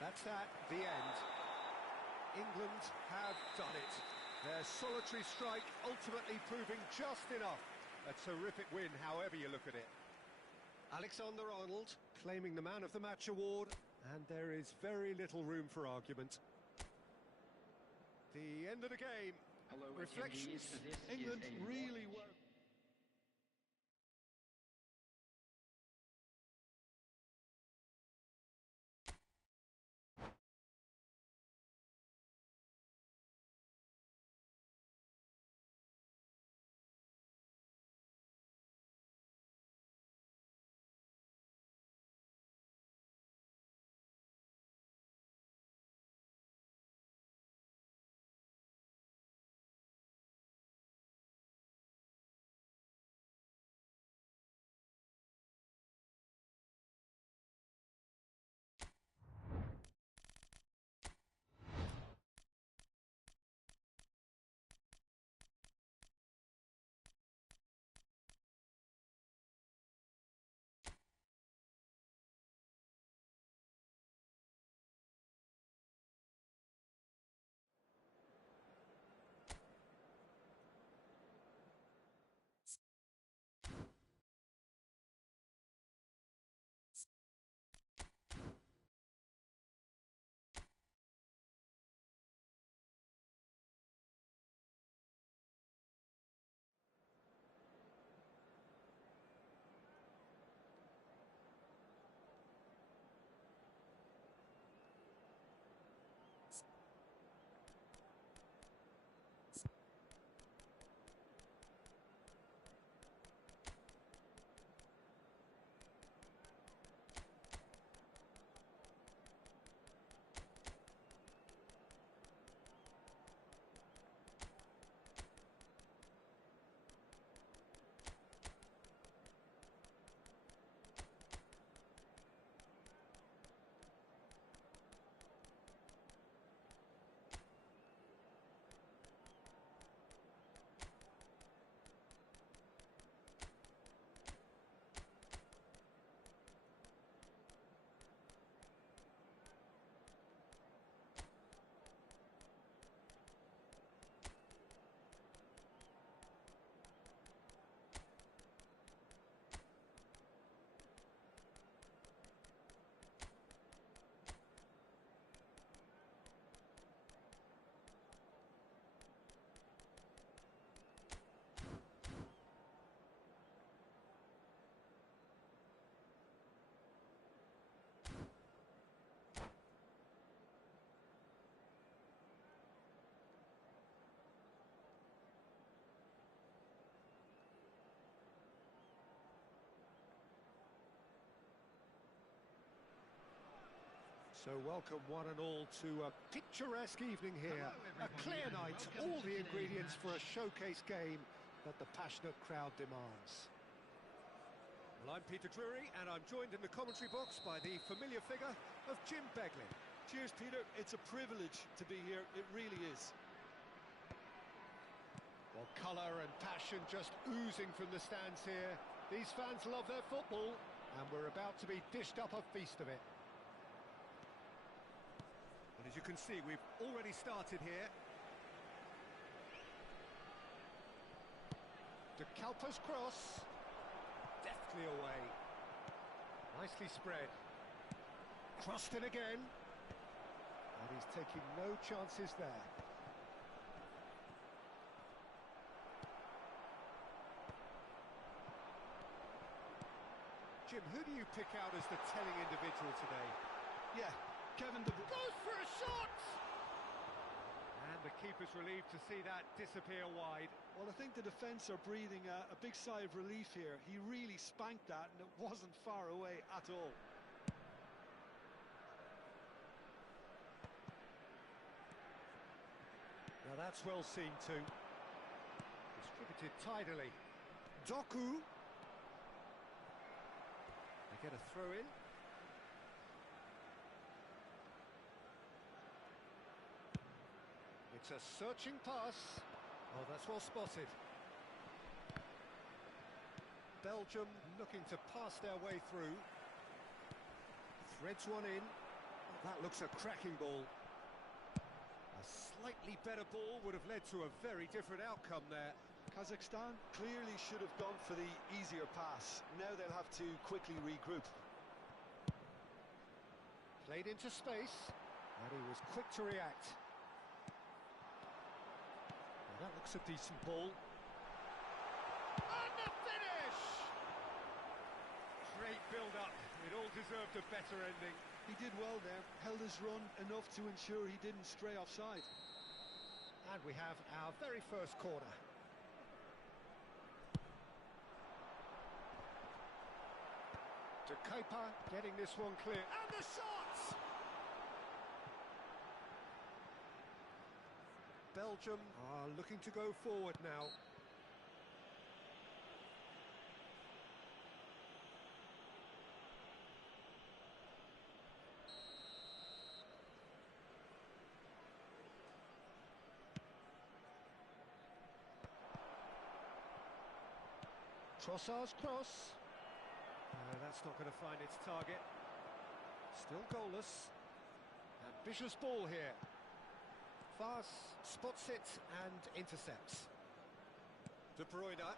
that's that, the end. England have done it. Their solitary strike ultimately proving just enough. A terrific win, however you look at it. Alexander-Arnold claiming the Man of the Match award, and there is very little room for argument. The end of the game. Hello, Reflections. attendees. This England is a really were So welcome one and all to a picturesque evening here. A clear night, all the ingredients for a showcase game that the passionate crowd demands. Well, I'm Peter Drury, and I'm joined in the commentary box by the familiar figure of Jim Begley. Cheers, Peter. It's a privilege to be here. It really is. Well, colour and passion just oozing from the stands here. These fans love their football, and we're about to be dished up a feast of it. But as you can see, we've already started here. De Kalpa's cross. Deftly away. Nicely spread. Crossed in again. And he's taking no chances there. Jim, who do you pick out as the telling individual today? Yeah, Kevin De Bruyne goes for a shot! And the keeper's relieved to see that disappear wide. Well, I think the defence are breathing a big sigh of relief here. He really spanked that, and it wasn't far away at all. Now that's well seen too. Distributed tidily. Doku. They get a throw in. It's a searching pass. Oh, that's well spotted. Belgium looking to pass their way through. Threads one in. Oh, that looks a cracking ball. A slightly better ball would have led to a very different outcome there. Kazakhstan clearly should have gone for the easier pass. Now they'll have to quickly regroup. Played into space, and he was quick to react. Well, that looks a decent ball. And the finish! Great build-up. It all deserved a better ending. He did well there, held his run enough to ensure he didn't stray offside. And we have our very first corner. De Kuiper getting this one clear. And the shot! Belgium are looking to go forward now. Trossard's cross. That's not going to find its target. Still goalless. Ambitious ball here. Fast, spots it and intercepts. De Bruyne.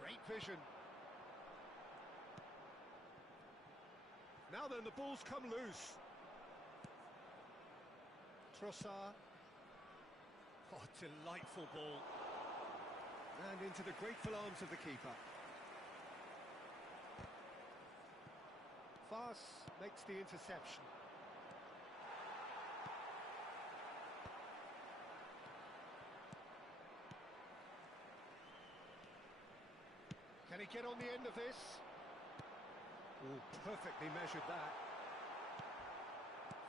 Great vision. Now then, the ball's come loose. Trossard. Oh, delightful ball. And into the grateful arms of the keeper. Fast makes the interception. Can he get on the end of this? Oh, perfectly measured that.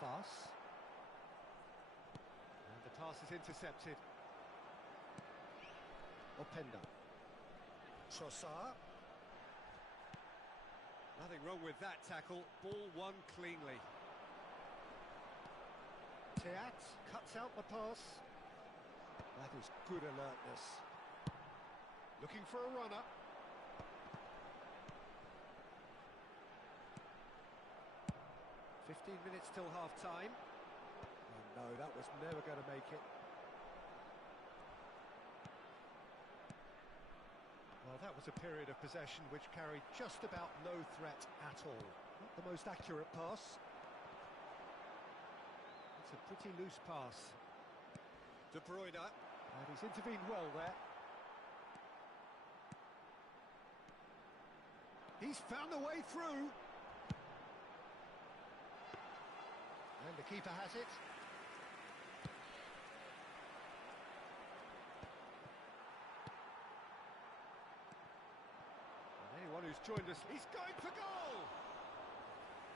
Fast. Pass is intercepted. Openda. Trossard. Nothing wrong with that tackle. Ball won cleanly. Teat cuts out the pass. That is good alertness. Looking for a runner. "15 minutes till half-time. No, that was never going to make it. Well, that was a period of possession which carried just about no threat at all. Not the most accurate pass. It's a pretty loose pass. De Bruyne. And he's intervened well there. He's found the way through. And the keeper has it. who's joined us. He's going for goal!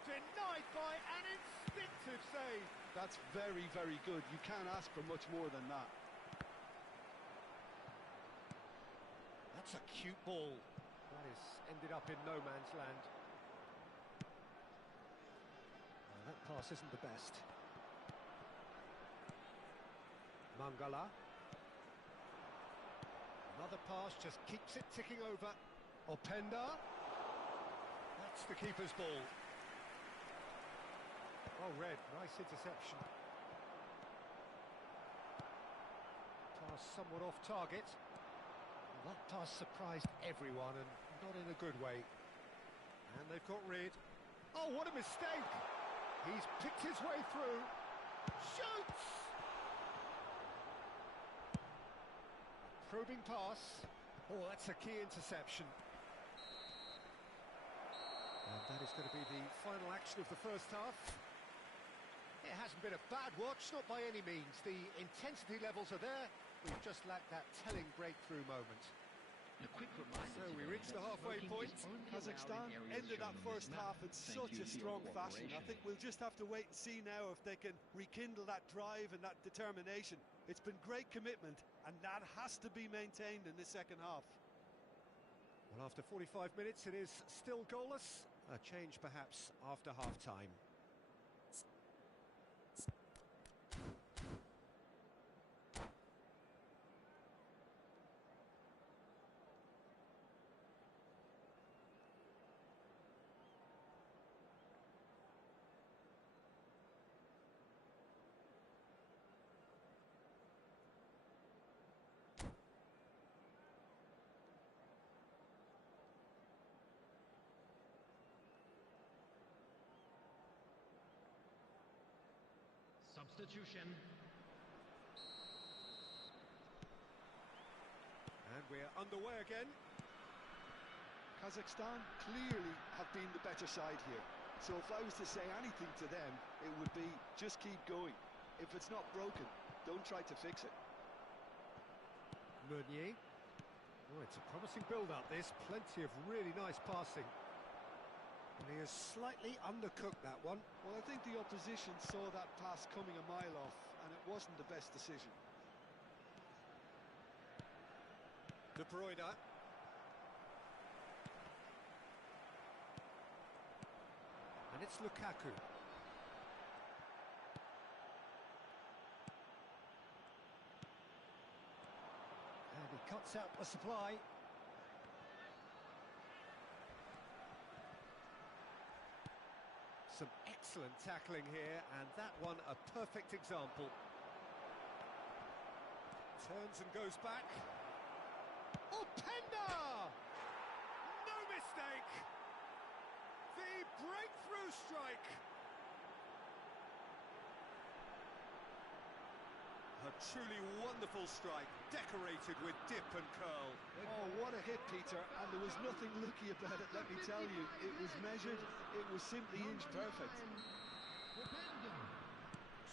Denied by an instinctive save. That's very, very good. You can't ask for much more than that. That's a cute ball. That has ended up in no man's land. That pass isn't the best. Mangala. Another pass just keeps it ticking over. Openda. That's the keeper's ball. Oh, Red, nice interception. Pass somewhat off target. Well, that pass surprised everyone, and not in a good way. And they've got rid. Oh, what a mistake! He's picked his way through. Shoots! Probing pass. Oh, that's a key interception. And that is going to be the final action of the first half. It hasn't been a bad watch, not by any means. The intensity levels are there. We've just lacked that telling breakthrough moment. A quick reminder. So we reach the halfway point. Kazakhstan ended that first half in such a strong fashion. I think we'll just have to wait and see now if they can rekindle that drive and that determination. It's been great commitment, and that has to be maintained in the second half. Well, after 45 minutes, it is still goalless. A change, perhaps, after half-time. Substitution. And we're underway again. Kazakhstan clearly have been the better side here. So if I was to say anything to them, it would be just keep going. If it's not broken, don't try to fix it. Meunier. Oh, it's a promising build-up, this. Plenty of really nice passing. And he has slightly undercooked that one. Well, I think the opposition saw that pass coming a mile off, and it wasn't the best decision. De Bruyne. And it's Lukaku. And he cuts out the supply. Some excellent tackling here, and that one a perfect example. Turns and goes back. Openda! No mistake! The breakthrough strike! A truly wonderful strike, decorated with dip and curl. Oh, what a hit, Peter, and there was nothing lucky about it, let me tell you. It was measured, it was simply inch perfect.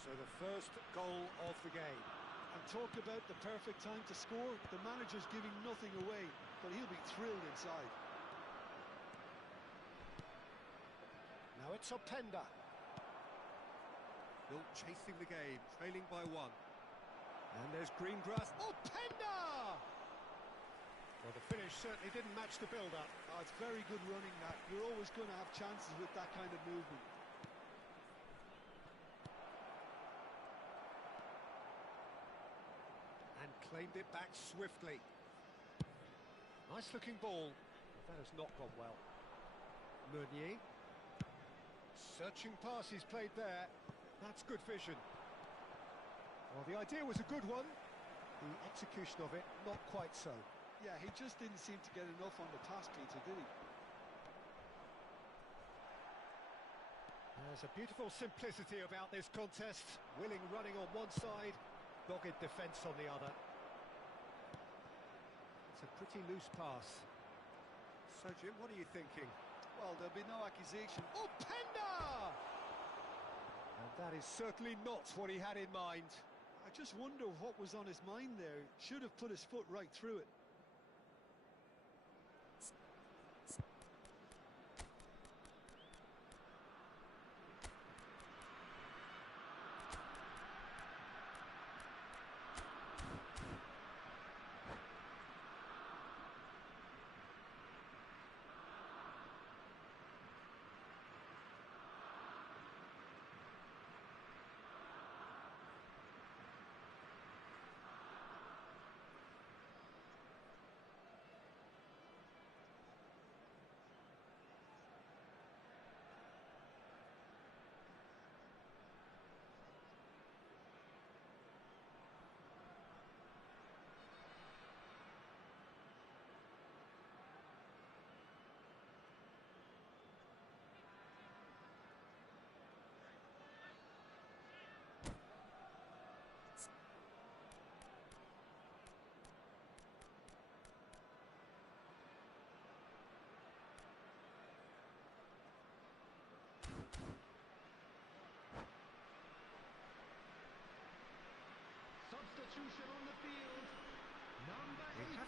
So the first goal of the game. And talk about the perfect time to score. The manager's giving nothing away, but he'll be thrilled inside. Now it's Openda. Still chasing the game, trailing by one. And there's green grass. Openda! Well, the finish certainly didn't match the build-up. Oh, it's very good running, that. You're always going to have chances with that kind of movement. And claimed it back swiftly. Nice-looking ball. That has not gone well. Meunier. Searching pass he's played there. That's good vision. Well, the idea was a good one. The execution of it, not quite so. Yeah, he just didn't seem to get enough on the pass, Peter, did he? There's a beautiful simplicity about this contest. Willing running on one side, dogged defence on the other. It's a pretty loose pass. So, Jim, what are you thinking? Well, there'll be no accusation. Openda! And that is certainly not what he had in mind. I just wonder what was on his mind there. Should have put his foot right through it.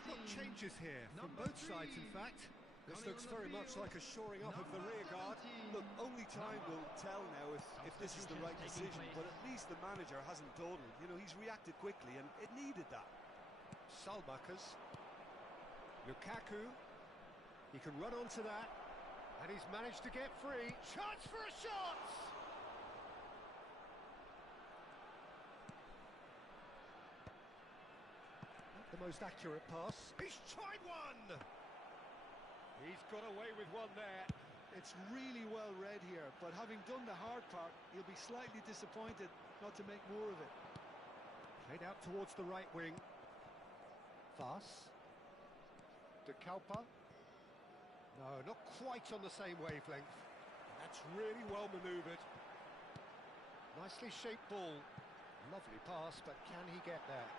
Look, changes here from both sides, in fact. This looks very much like a shoring up of the rear guard. Look, only time will tell now if this is the right decision, but at least the manager hasn't dawdled. You know, he's reacted quickly, and it needed that. Salmakers. Lukaku. He can run onto that. And he's managed to get free. Chance for a shot! Not the most accurate pass. He's tried one! He's got away with one there. It's really well read here, but having done the hard part, he'll be slightly disappointed not to make more of it. Played out towards the right wing. Vas. De Kalpa. No, not quite on the same wavelength. That's really well manoeuvred. Nicely shaped ball. Lovely pass, but can he get there?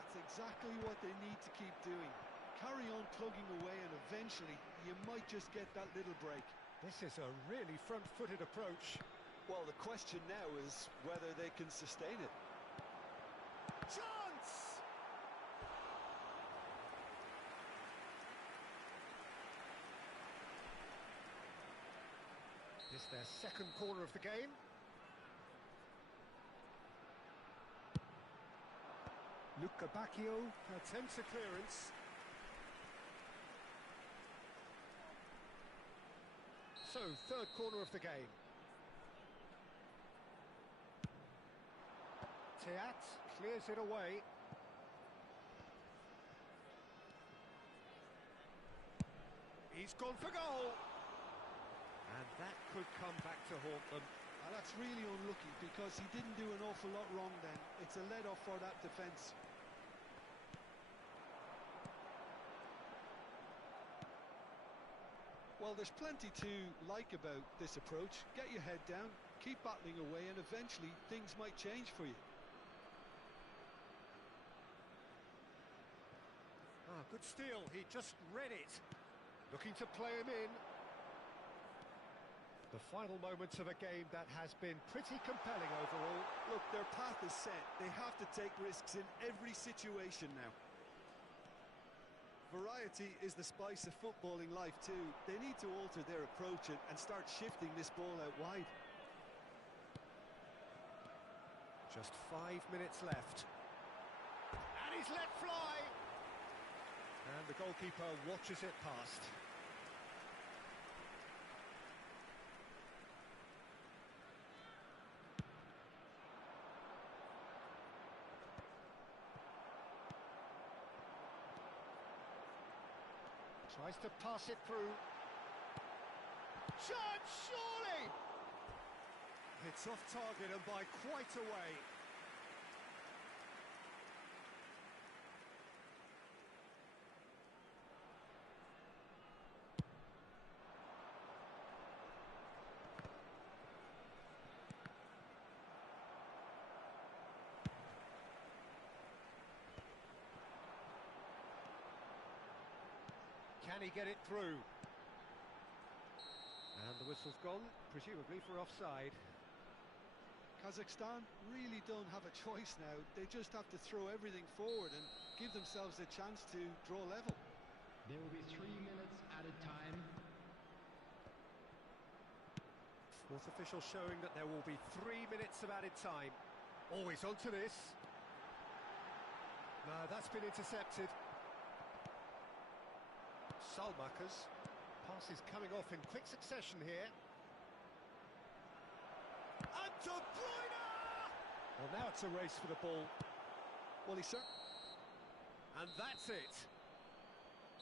That's exactly what they need to keep doing. Carry on plugging away, and eventually you might just get that little break. This is a really front-footed approach. Well, the question now is whether they can sustain it. Chance! It's their second corner of the game. Luca Bacchio attempts a clearance. So, third corner of the game. Teat clears it away. He's gone for goal. And that could come back to haunt them. And that's really unlucky because he didn't do an awful lot wrong then. It's a let-off for that defence. Well, there's plenty to like about this approach. Get your head down, keep battling away, and eventually things might change for you. Ah, good steal. He just read it. Looking to play him in. The final moments of a game that has been pretty compelling overall. Look, their path is set. They have to take risks in every situation now. Variety is the spice of footballing life too. They need to alter their approach and start shifting this ball out wide. Just 5 minutes left. And he's let fly! And the goalkeeper watches it past. Tries to pass it through. Shot, surely! It's off target and by quite a way. Can he get it through? And the whistle's gone, presumably for offside. Kazakhstan really don't have a choice now. They just have to throw everything forward and give themselves a chance to draw level. There will be 3 minutes added time. Fourth official showing that there will be 3 minutes of added time. Always onto this. No, that's been intercepted. Salmakers. Pass is coming off in quick succession here. And De Bruyne! Well, now it's a race for the ball. Well, And that's it.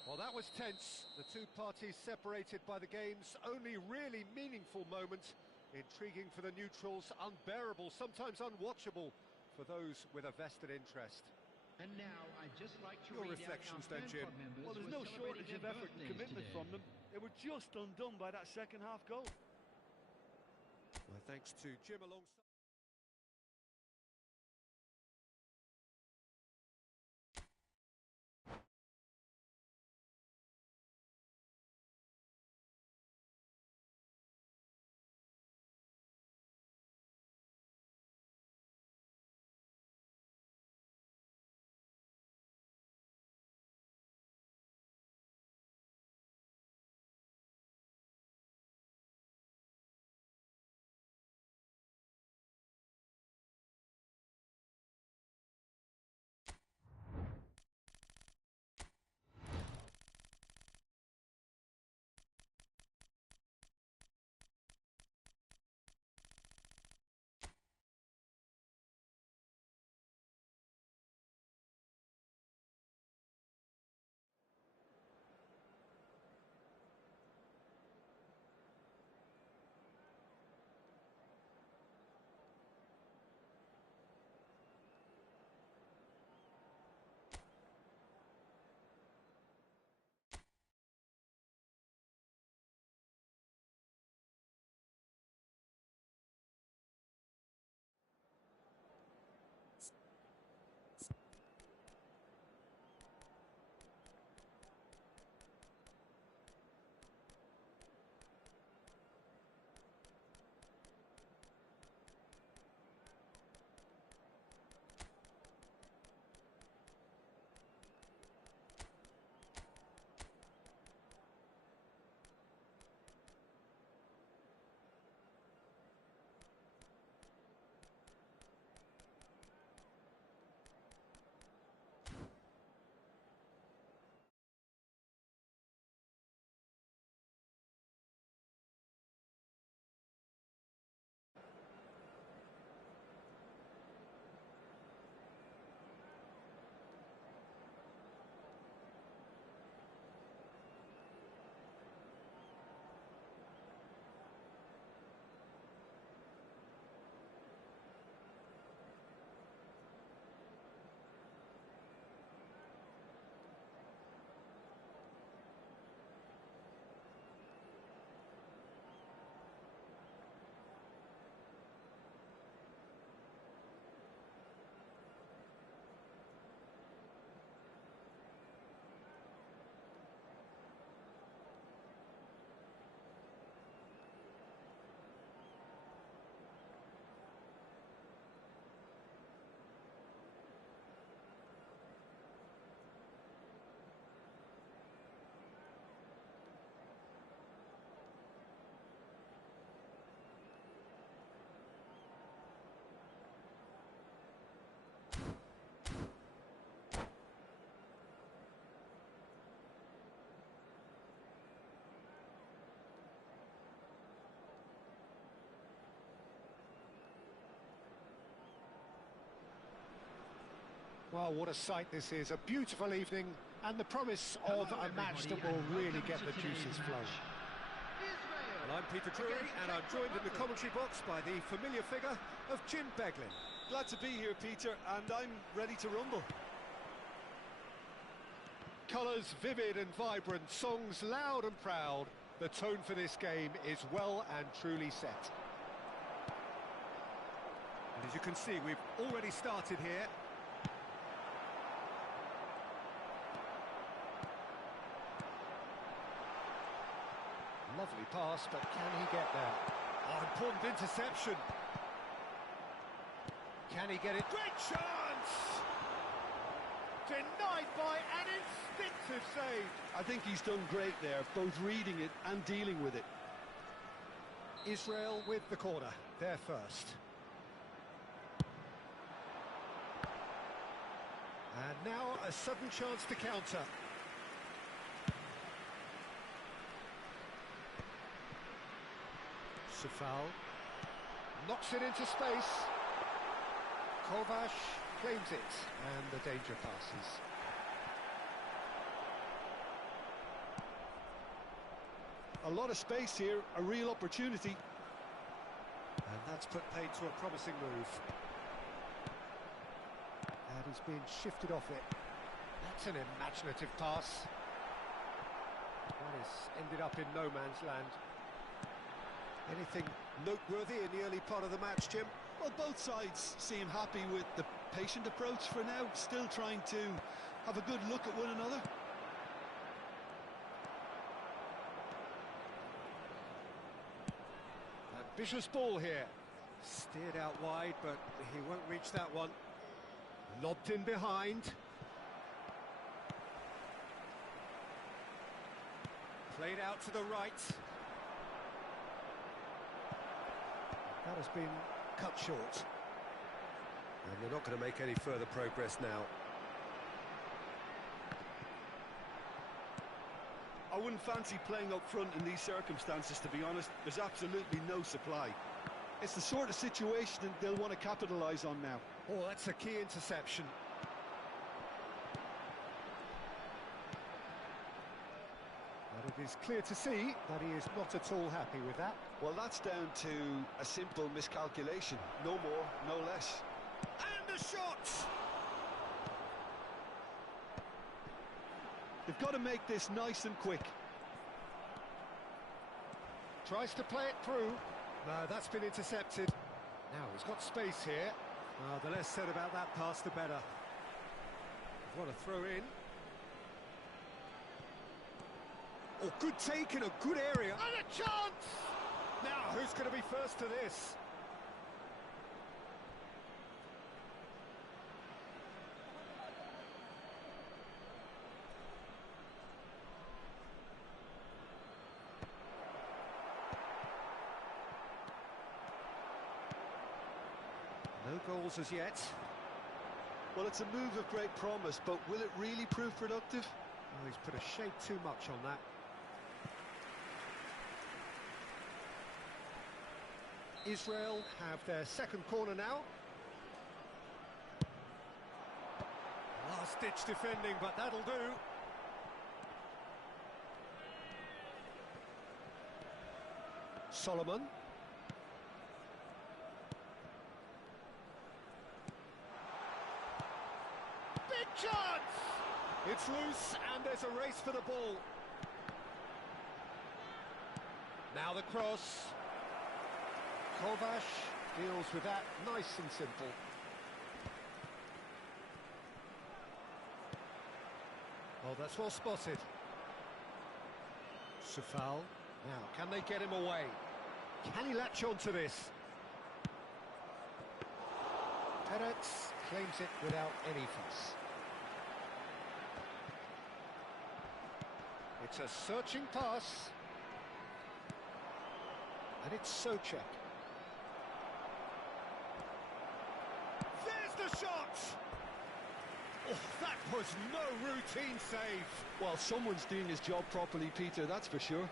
Well, that was tense. The two parties separated by the game's only really meaningful moment. Intriguing for the neutrals, unbearable, sometimes unwatchable for those with a vested interest. And now I'd just like to Your read reflections out our then, fan Jim. club members Well, there's who no are shortage celebrating of their effort and birthdays commitment today. from them. They were just undone by that second-half goal. Well, thanks to Jim alongside. Well, what a sight this is. A beautiful evening and the promise of a match that will really get the juices flowing. Israel. And I'm Peter Drury, and I'm joined in the commentary box by the familiar figure of Jim Beglin. Glad to be here, Peter, and I'm ready to rumble. Colours vivid and vibrant, songs loud and proud. The tone for this game is well and truly set. And as you can see, we've already started here. Lovely pass, but can he get there? Oh, important interception. Can he get it? Great chance! Denied by an instinctive save. I think he's done great there, both reading it and dealing with it. Israel with the corner, there first. And now a sudden chance to counter. Safal knocks it into space. Kovac claims it, and the danger passes. A lot of space here, a real opportunity. And that's put paid to a promising move. And he's being shifted off it. That's an imaginative pass. That has ended up in no man's land. Anything noteworthy in the early part of the match, Jim? Well, both sides seem happy with the patient approach for now, still trying to have a good look at one another. Ambitious ball here. Steered out wide, but he won't reach that one. Lobbed in behind. Played out to the right. That has been cut short. And they're not going to make any further progress now. I wouldn't fancy playing up front in these circumstances, to be honest. There's absolutely no supply. It's the sort of situation that they'll want to capitalise on now. Oh, that's a key interception. But it is clear to see that he is not at all happy with that. Well, that's down to a simple miscalculation. No more, no less. And the shot! They've got to make this nice and quick. Tries to play it through. No, that's been intercepted. Now he's got space here. The less said about that pass, the better. What a throw in. Oh, good take in a good area. And a chance! Now, who's going to be first to this? No goals as yet. Well, it's a move of great promise, but will it really prove productive? Oh, he's put a shade too much on that. Israel have their second corner now. Last-ditch defending, but that'll do. Solomon. Big chance! It's loose, and there's a race for the ball. Now the cross. Kovac deals with that nice and simple. Oh, that's well spotted. Safal. Now, can they get him away? Can he latch on to this? Peretz claims it without any fuss. It's a searching pass. And it's Socek. There's the shot! Oh, that was no routine save. Well, someone's doing his job properly, Peter, that's for sure.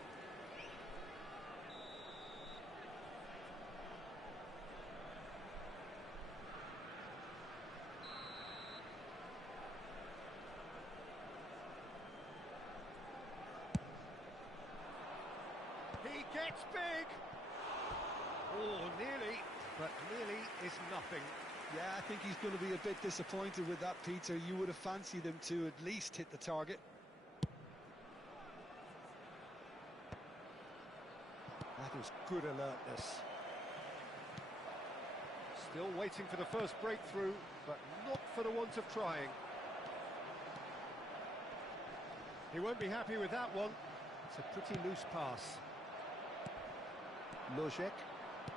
He gets big! Oh, nearly, but nearly is nothing. Yeah, I think he's going to be a bit disappointed with that, Peter. You would have fancied him to at least hit the target. That is good alertness. Still waiting for the first breakthrough, but not for the want of trying. He won't be happy with that one. It's a pretty loose pass. Lojek.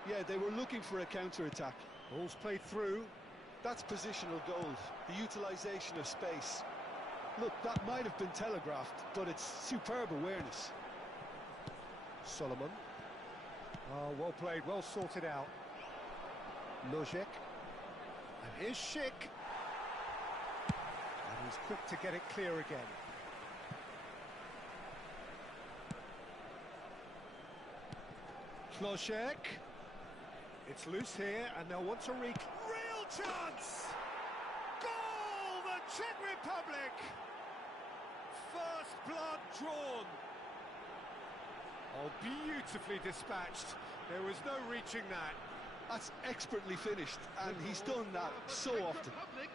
Yeah, they were looking for a counter-attack. Ball's played through. That's positional goal, the utilisation of space. Look, that might have been telegraphed, but it's superb awareness. Solomon. Oh, well played, well sorted out. Lojek. And here's Schick. And he's quick to get it clear again. Lojek. It's loose here, and they'll want to real chance! Goal! The Czech Republic! First blood drawn. Oh, beautifully dispatched. There was no reaching that. That's expertly finished, and he's done that so often. Republic,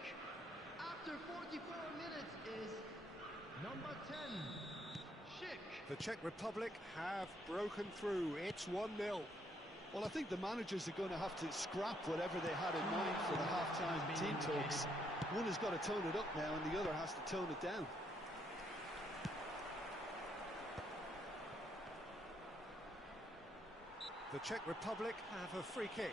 after 44 minutes, is number 10, Schick. The Czech Republic have broken through. It's 1-0. Well, I think the managers are going to have to scrap whatever they had in mind for the half-time team talks. One has got to tone it up now, and the other has to tone it down. The Czech Republic have a free kick.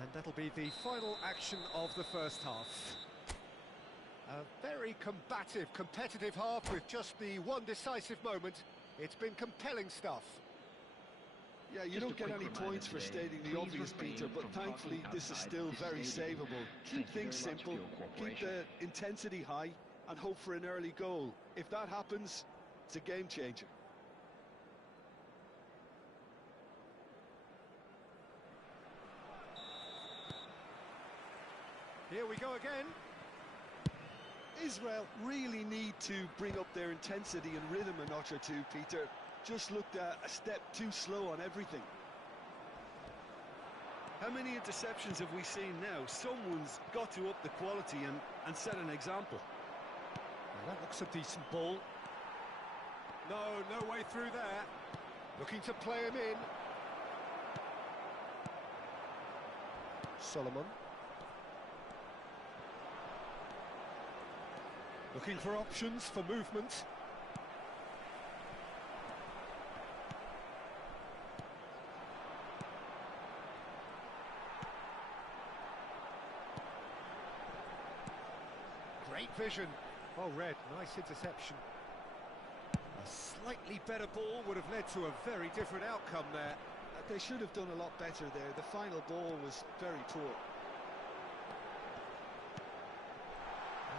And that'll be the final action of the first half. A very combative, competitive half with just the one decisive moment. It's been compelling stuff. Yeah, you don't get any points for stating the obvious, Peter, but thankfully this is still very savable. Keep things simple, keep the intensity high, and hope for an early goal. If that happens, it's a game changer. Here we go again. Israel really need to bring up their intensity and rhythm a notch or two, Peter. Just looked a step too slow on everything. How many interceptions have we seen now? Someone's got to up the quality and set an example. Well, that looks a decent ball. No way through there. Looking to play him in. Solomon. Looking for options for movement. Great vision. Oh, Red, nice interception. A slightly better ball would have led to a very different outcome there. They should have done a lot better there. The final ball was very poor.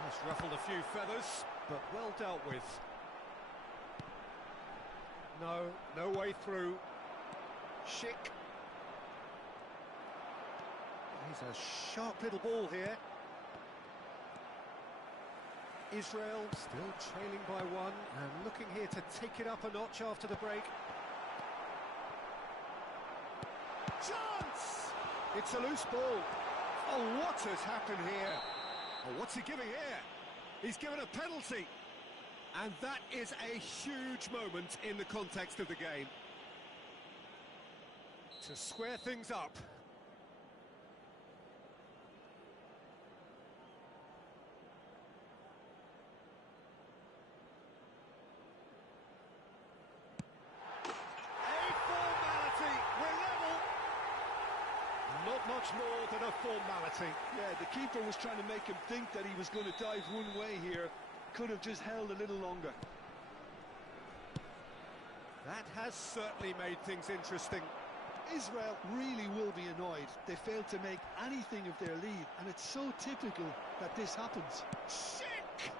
It's ruffled a few feathers, but well dealt with. No way through. Schick. He's a sharp little ball here. Israel still trailing by one and looking here to take it up a notch after the break. Chance! It's a loose ball. Oh, what has happened here? Oh, what's he giving here? He's given a penalty. And that is a huge moment in the context of the game. To square things up. A formality. We're level. Not much more than a formality. Yeah, the keeper was trying to make him think that he was going to dive one way here. Could have just held a little longer. That has certainly made things interesting. Israel really will be annoyed they failed to make anything of their lead, and it's so typical that this happens. Schick!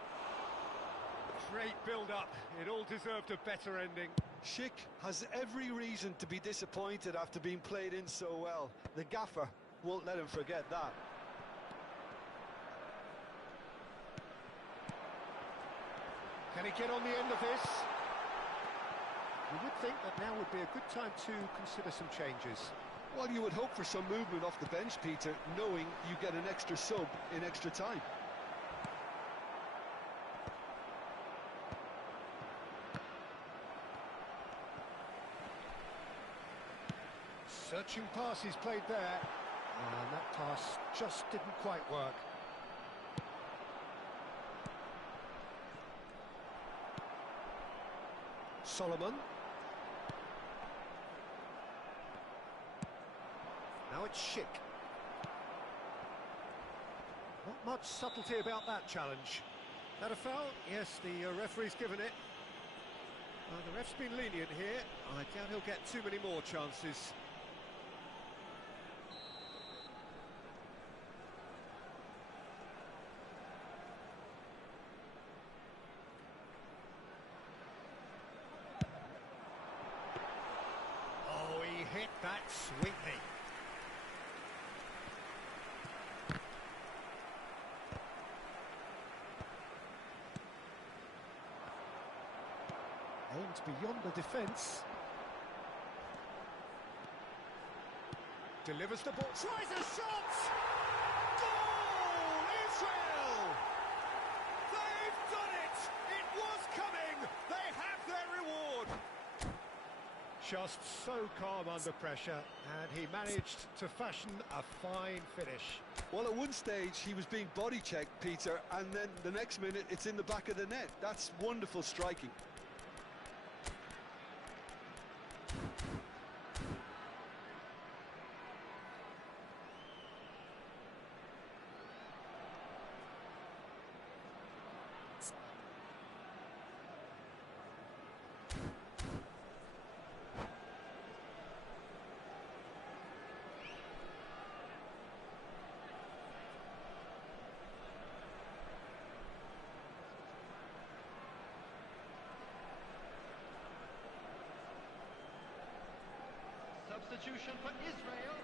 Great build-up. It all deserved a better ending. Schick has every reason to be disappointed after being played in so well. The gaffer won't let him forget that. Can he get on the end of this? You would think that now would be a good time to consider some changes. Well, you would hope for some movement off the bench, Peter, knowing you get an extra sub in extra time. Searching pass he's played there. And that pass just didn't quite work. Solomon. Now it's Schick. Not much subtlety about that challenge. That a foul? Yes, the referee's given it. The ref's been lenient here. I doubt he'll get too many more chances. Oh, he hit that sweetly. Aimed beyond the defence. Delivers the ball. Tries a shot! Goal! Israel! They've done it! It was coming! They have their reward! Just so calm under pressure, and he managed to fashion a fine finish. Well, at one stage he was being body checked, Peter, and then the next minute it's in the back of the net. That's wonderful striking. Substitution for Israel,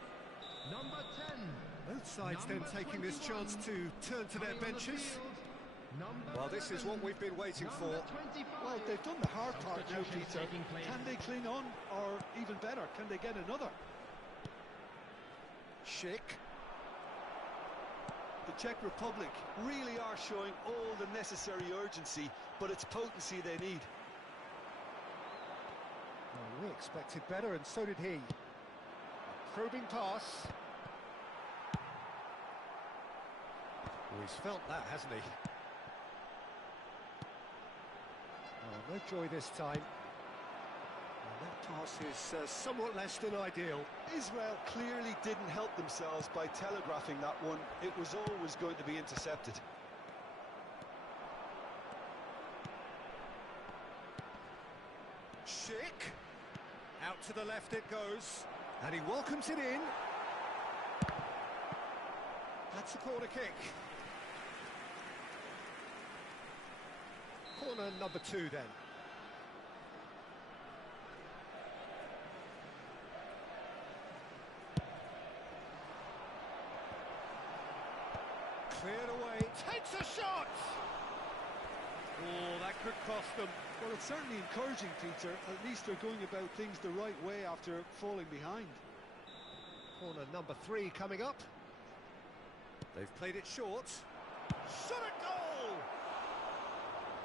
number 10. Both sides then taking this chance to turn to their benches. Well, this is what we've been waiting for. Well, they've done the hard part now, Peter. Can they cling on, or even better, can they get another? Schick. The Czech Republic really are showing all the necessary urgency, but it's potency they need. Well, we expected better, and so did he. A probing pass. Oh, he's felt that, hasn't he? Oh, no joy this time. And that pass is somewhat less than ideal. Israel clearly didn't help themselves by telegraphing that one. It was always going to be intercepted. Schick. Out to the left it goes. And he welcomes it in. That's a corner kick. Corner number 2 then. Cleared away, takes a shot! Oh, that could cost them. Well, it's certainly encouraging, Peter. At least they're going about things the right way after falling behind. Corner number 3 coming up. They've played it short. Shot a goal!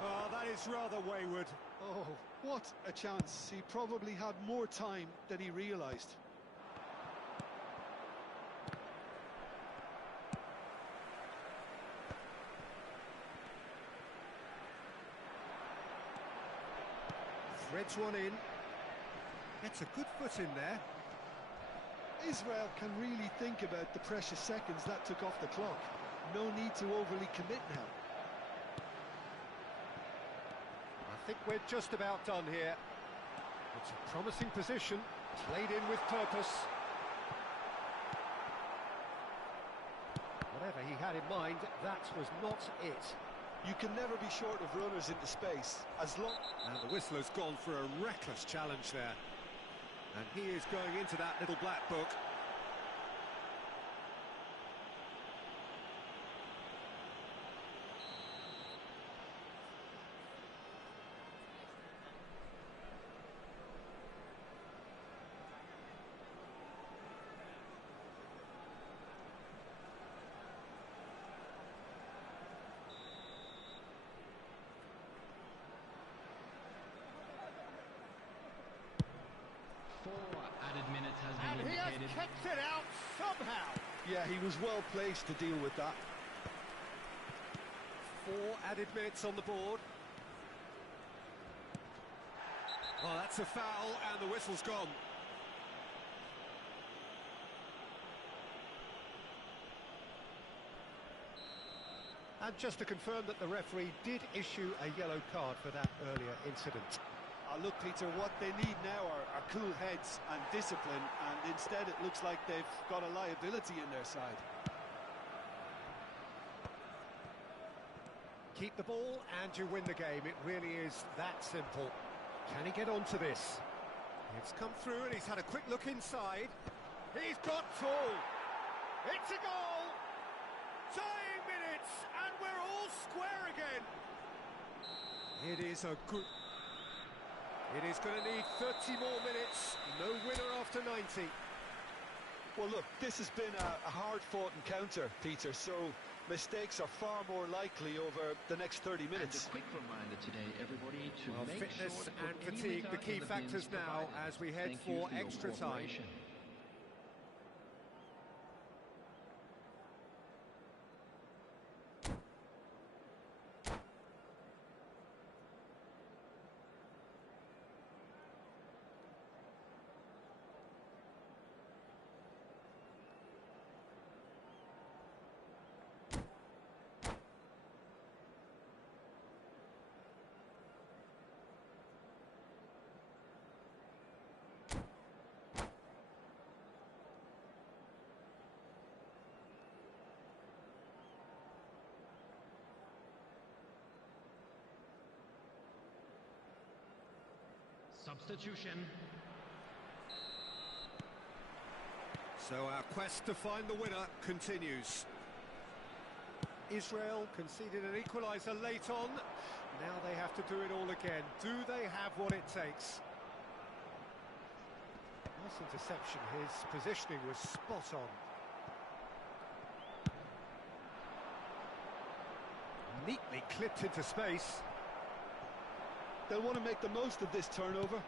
Oh, that is rather wayward. Oh, what a chance. He probably had more time than he realised. Threads one in. Gets a good foot in there. Israel can really think about the precious seconds that took off the clock. No need to overly commit now. I think we're just about done here. It's a promising position, played in with purpose. Whatever he had in mind, that was not it. You can never be short of runners into space, as long... And the whistler's gone for a reckless challenge there. And he is going into that little black book. Added minutes has And been he has indicated. kicked it out somehow. Yeah, he was well placed to deal with that. 4 added minutes on the board. Oh, that's a foul, and the whistle's gone. And just to confirm that the referee did issue a yellow card for that earlier incident. Look, Peter, what they need now are cool heads and discipline, and instead it looks like they've got a liability in their side. Keep the ball and you win the game. It really is that simple. Can he get onto this? It's come through and he's had a quick look inside. He's got full. It's a goal. Tying minutes and we're all square again. It is a good... It is going to need 30 more minutes. No winner after 90. Well, look, this has been a hard-fought encounter, Peter, so mistakes are far more likely over the next 30 minutes. And a quick reminder today, everybody, to Well, make fitness sure to and put any fatigue, litter the key in the factors bins now provided. as we head Thank you for your extra time. cooperation. Substitution. So our quest to find the winner continues. Israel conceded an equaliser late on. Now they have to do it all again. Do they have what it takes? Nice interception. His positioning was spot on. Neatly clipped into space. They'll want to make the most of this turnover.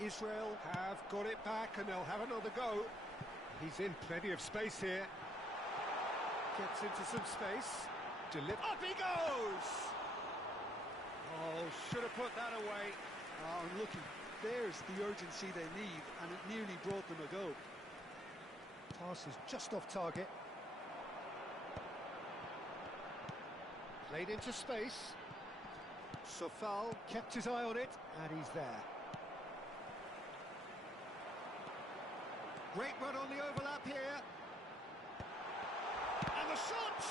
Israel have got it back and they'll have another go. He's in plenty of space here. Gets into some space. Up he goes! Oh, should have put that away. Oh, and looking, there's the urgency they need, and it nearly brought them a go. Pass is just off target. Played into space. Sofal kept his eye on it, and he's there. Great run on the overlap here. And the shot!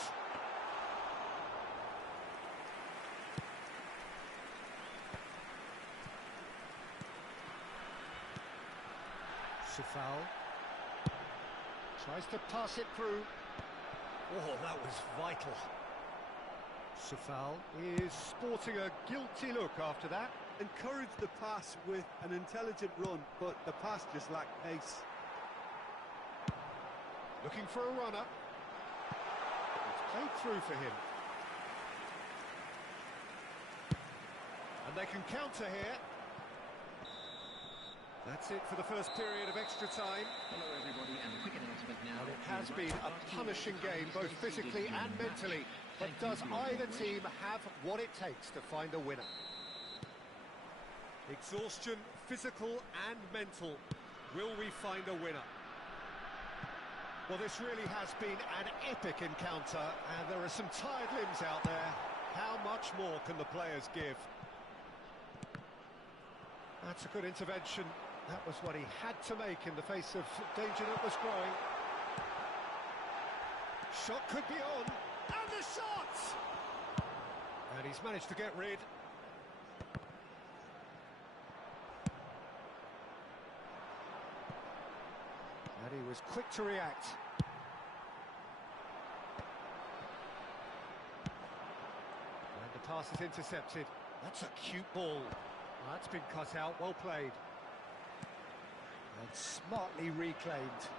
Sofal tries to pass it through. Oh, that was vital. Sofal is sporting a guilty look after that. Encouraged the pass with an intelligent run, but the pass just lacked pace. Looking for a runner. It's played through for him. And they can counter here. That's it for the first period of extra time. Hello everybody, and a quick announcement now. And it has been a punishing game, both physically and mentally. But does either team have what it takes to find a winner? Exhaustion, physical and mental. Will we find a winner? Well, this really has been an epic encounter, and there are some tired limbs out there. How much more can the players give? That's a good intervention. That was what he had to make in the face of danger that was growing. Shot could be on. And the shot! And he's managed to get rid. And he was quick to react. And the pass is intercepted. That's a cute ball. That's been cut out, well played. And smartly reclaimed.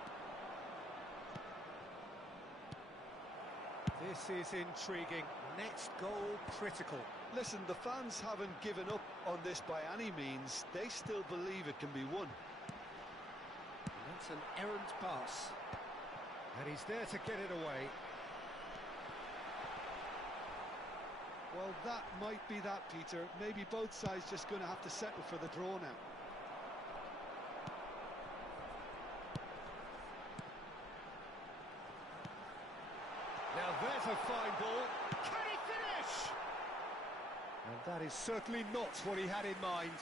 This is intriguing. Next goal critical. Listen, the fans haven't given up on this by any means. They still believe it can be won. And that's an errant pass. And he's there to get it away. Well, that might be that, Peter. Maybe both sides just going to have to settle for the draw now. Now there's a fine ball. Can he finish? And that is certainly not what he had in mind.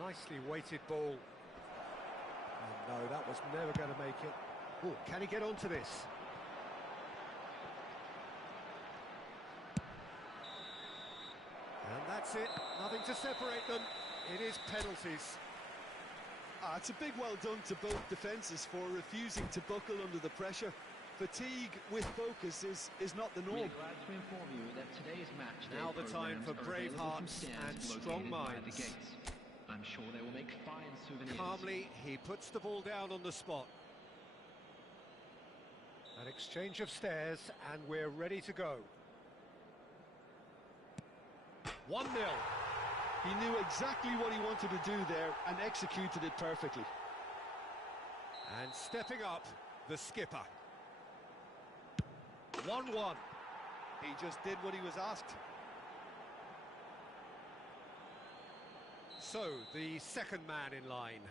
Nicely weighted ball. Oh, no, that was never going to make it. Oh, can he get onto this? And that's it. Nothing to separate them. It is penalties. It's a big well done to both defences for refusing to buckle under the pressure. Fatigue with focus is not the norm. We're glad to inform you that today's match day Now the time for brave hearts and strong minds. I'm sure they will make fine souvenirs. Calmly, he puts the ball down on the spot. An exchange of stares, and we're ready to go. 1-0. He knew exactly what he wanted to do there and executed it perfectly. And stepping up, the skipper. 1-1. He just did what he was asked. So, the second man in line.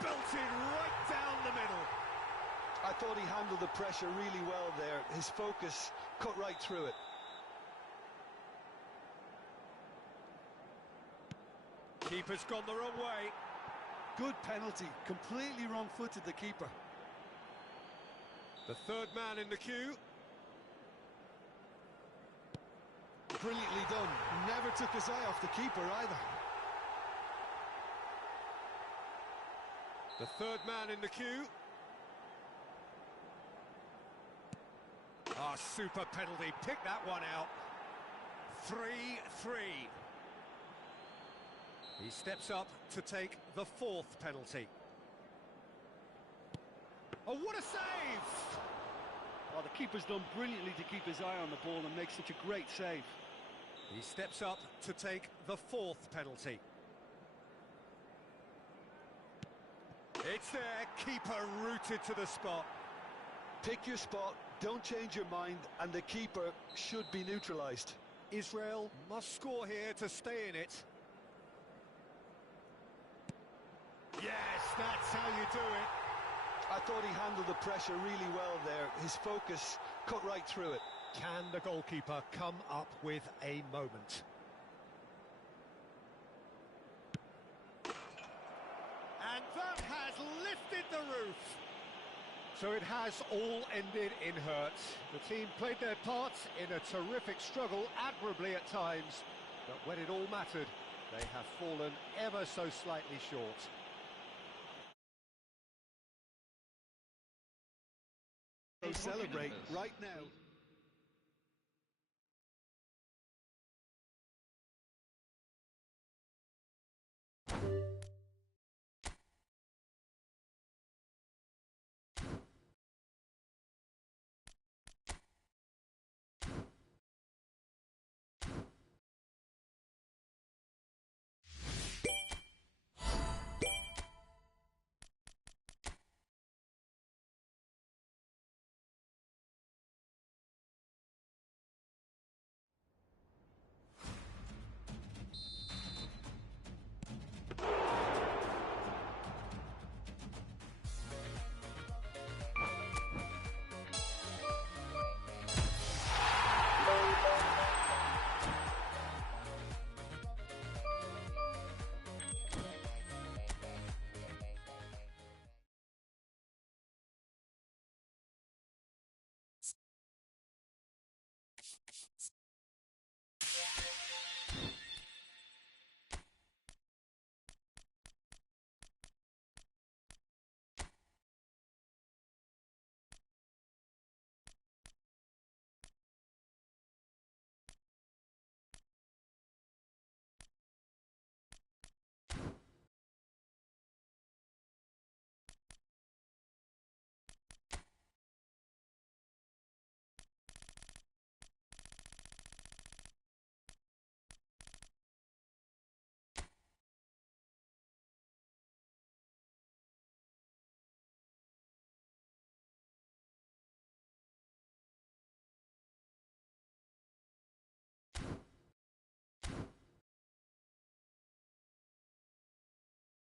Belted right down the middle. I thought he handled the pressure really well there. His focus cut right through it. Keeper's gone the wrong way. Good penalty. Completely wrong-footed, the keeper. The third man in the queue. Brilliantly done. Never took his eye off the keeper either. The third man in the queue. Ah, super penalty. Pick that one out. 3-3. He steps up to take the fourth penalty. Oh, what a save! Oh, the keeper's done brilliantly to keep his eye on the ball and make such a great save. He steps up to take the fourth penalty. It's there, keeper rooted to the spot. Pick your spot, don't change your mind, and the keeper should be neutralised. Israel must score here to stay in it. Yes, that's how you do it. I thought he handled the pressure really well there. His focus cut right through it. Can the goalkeeper come up with a moment? And that has lifted the roof. So it has all ended in hurt. The team played their parts in a terrific struggle, admirably at times. But when it all mattered, they have fallen ever so slightly short. They celebrate right now.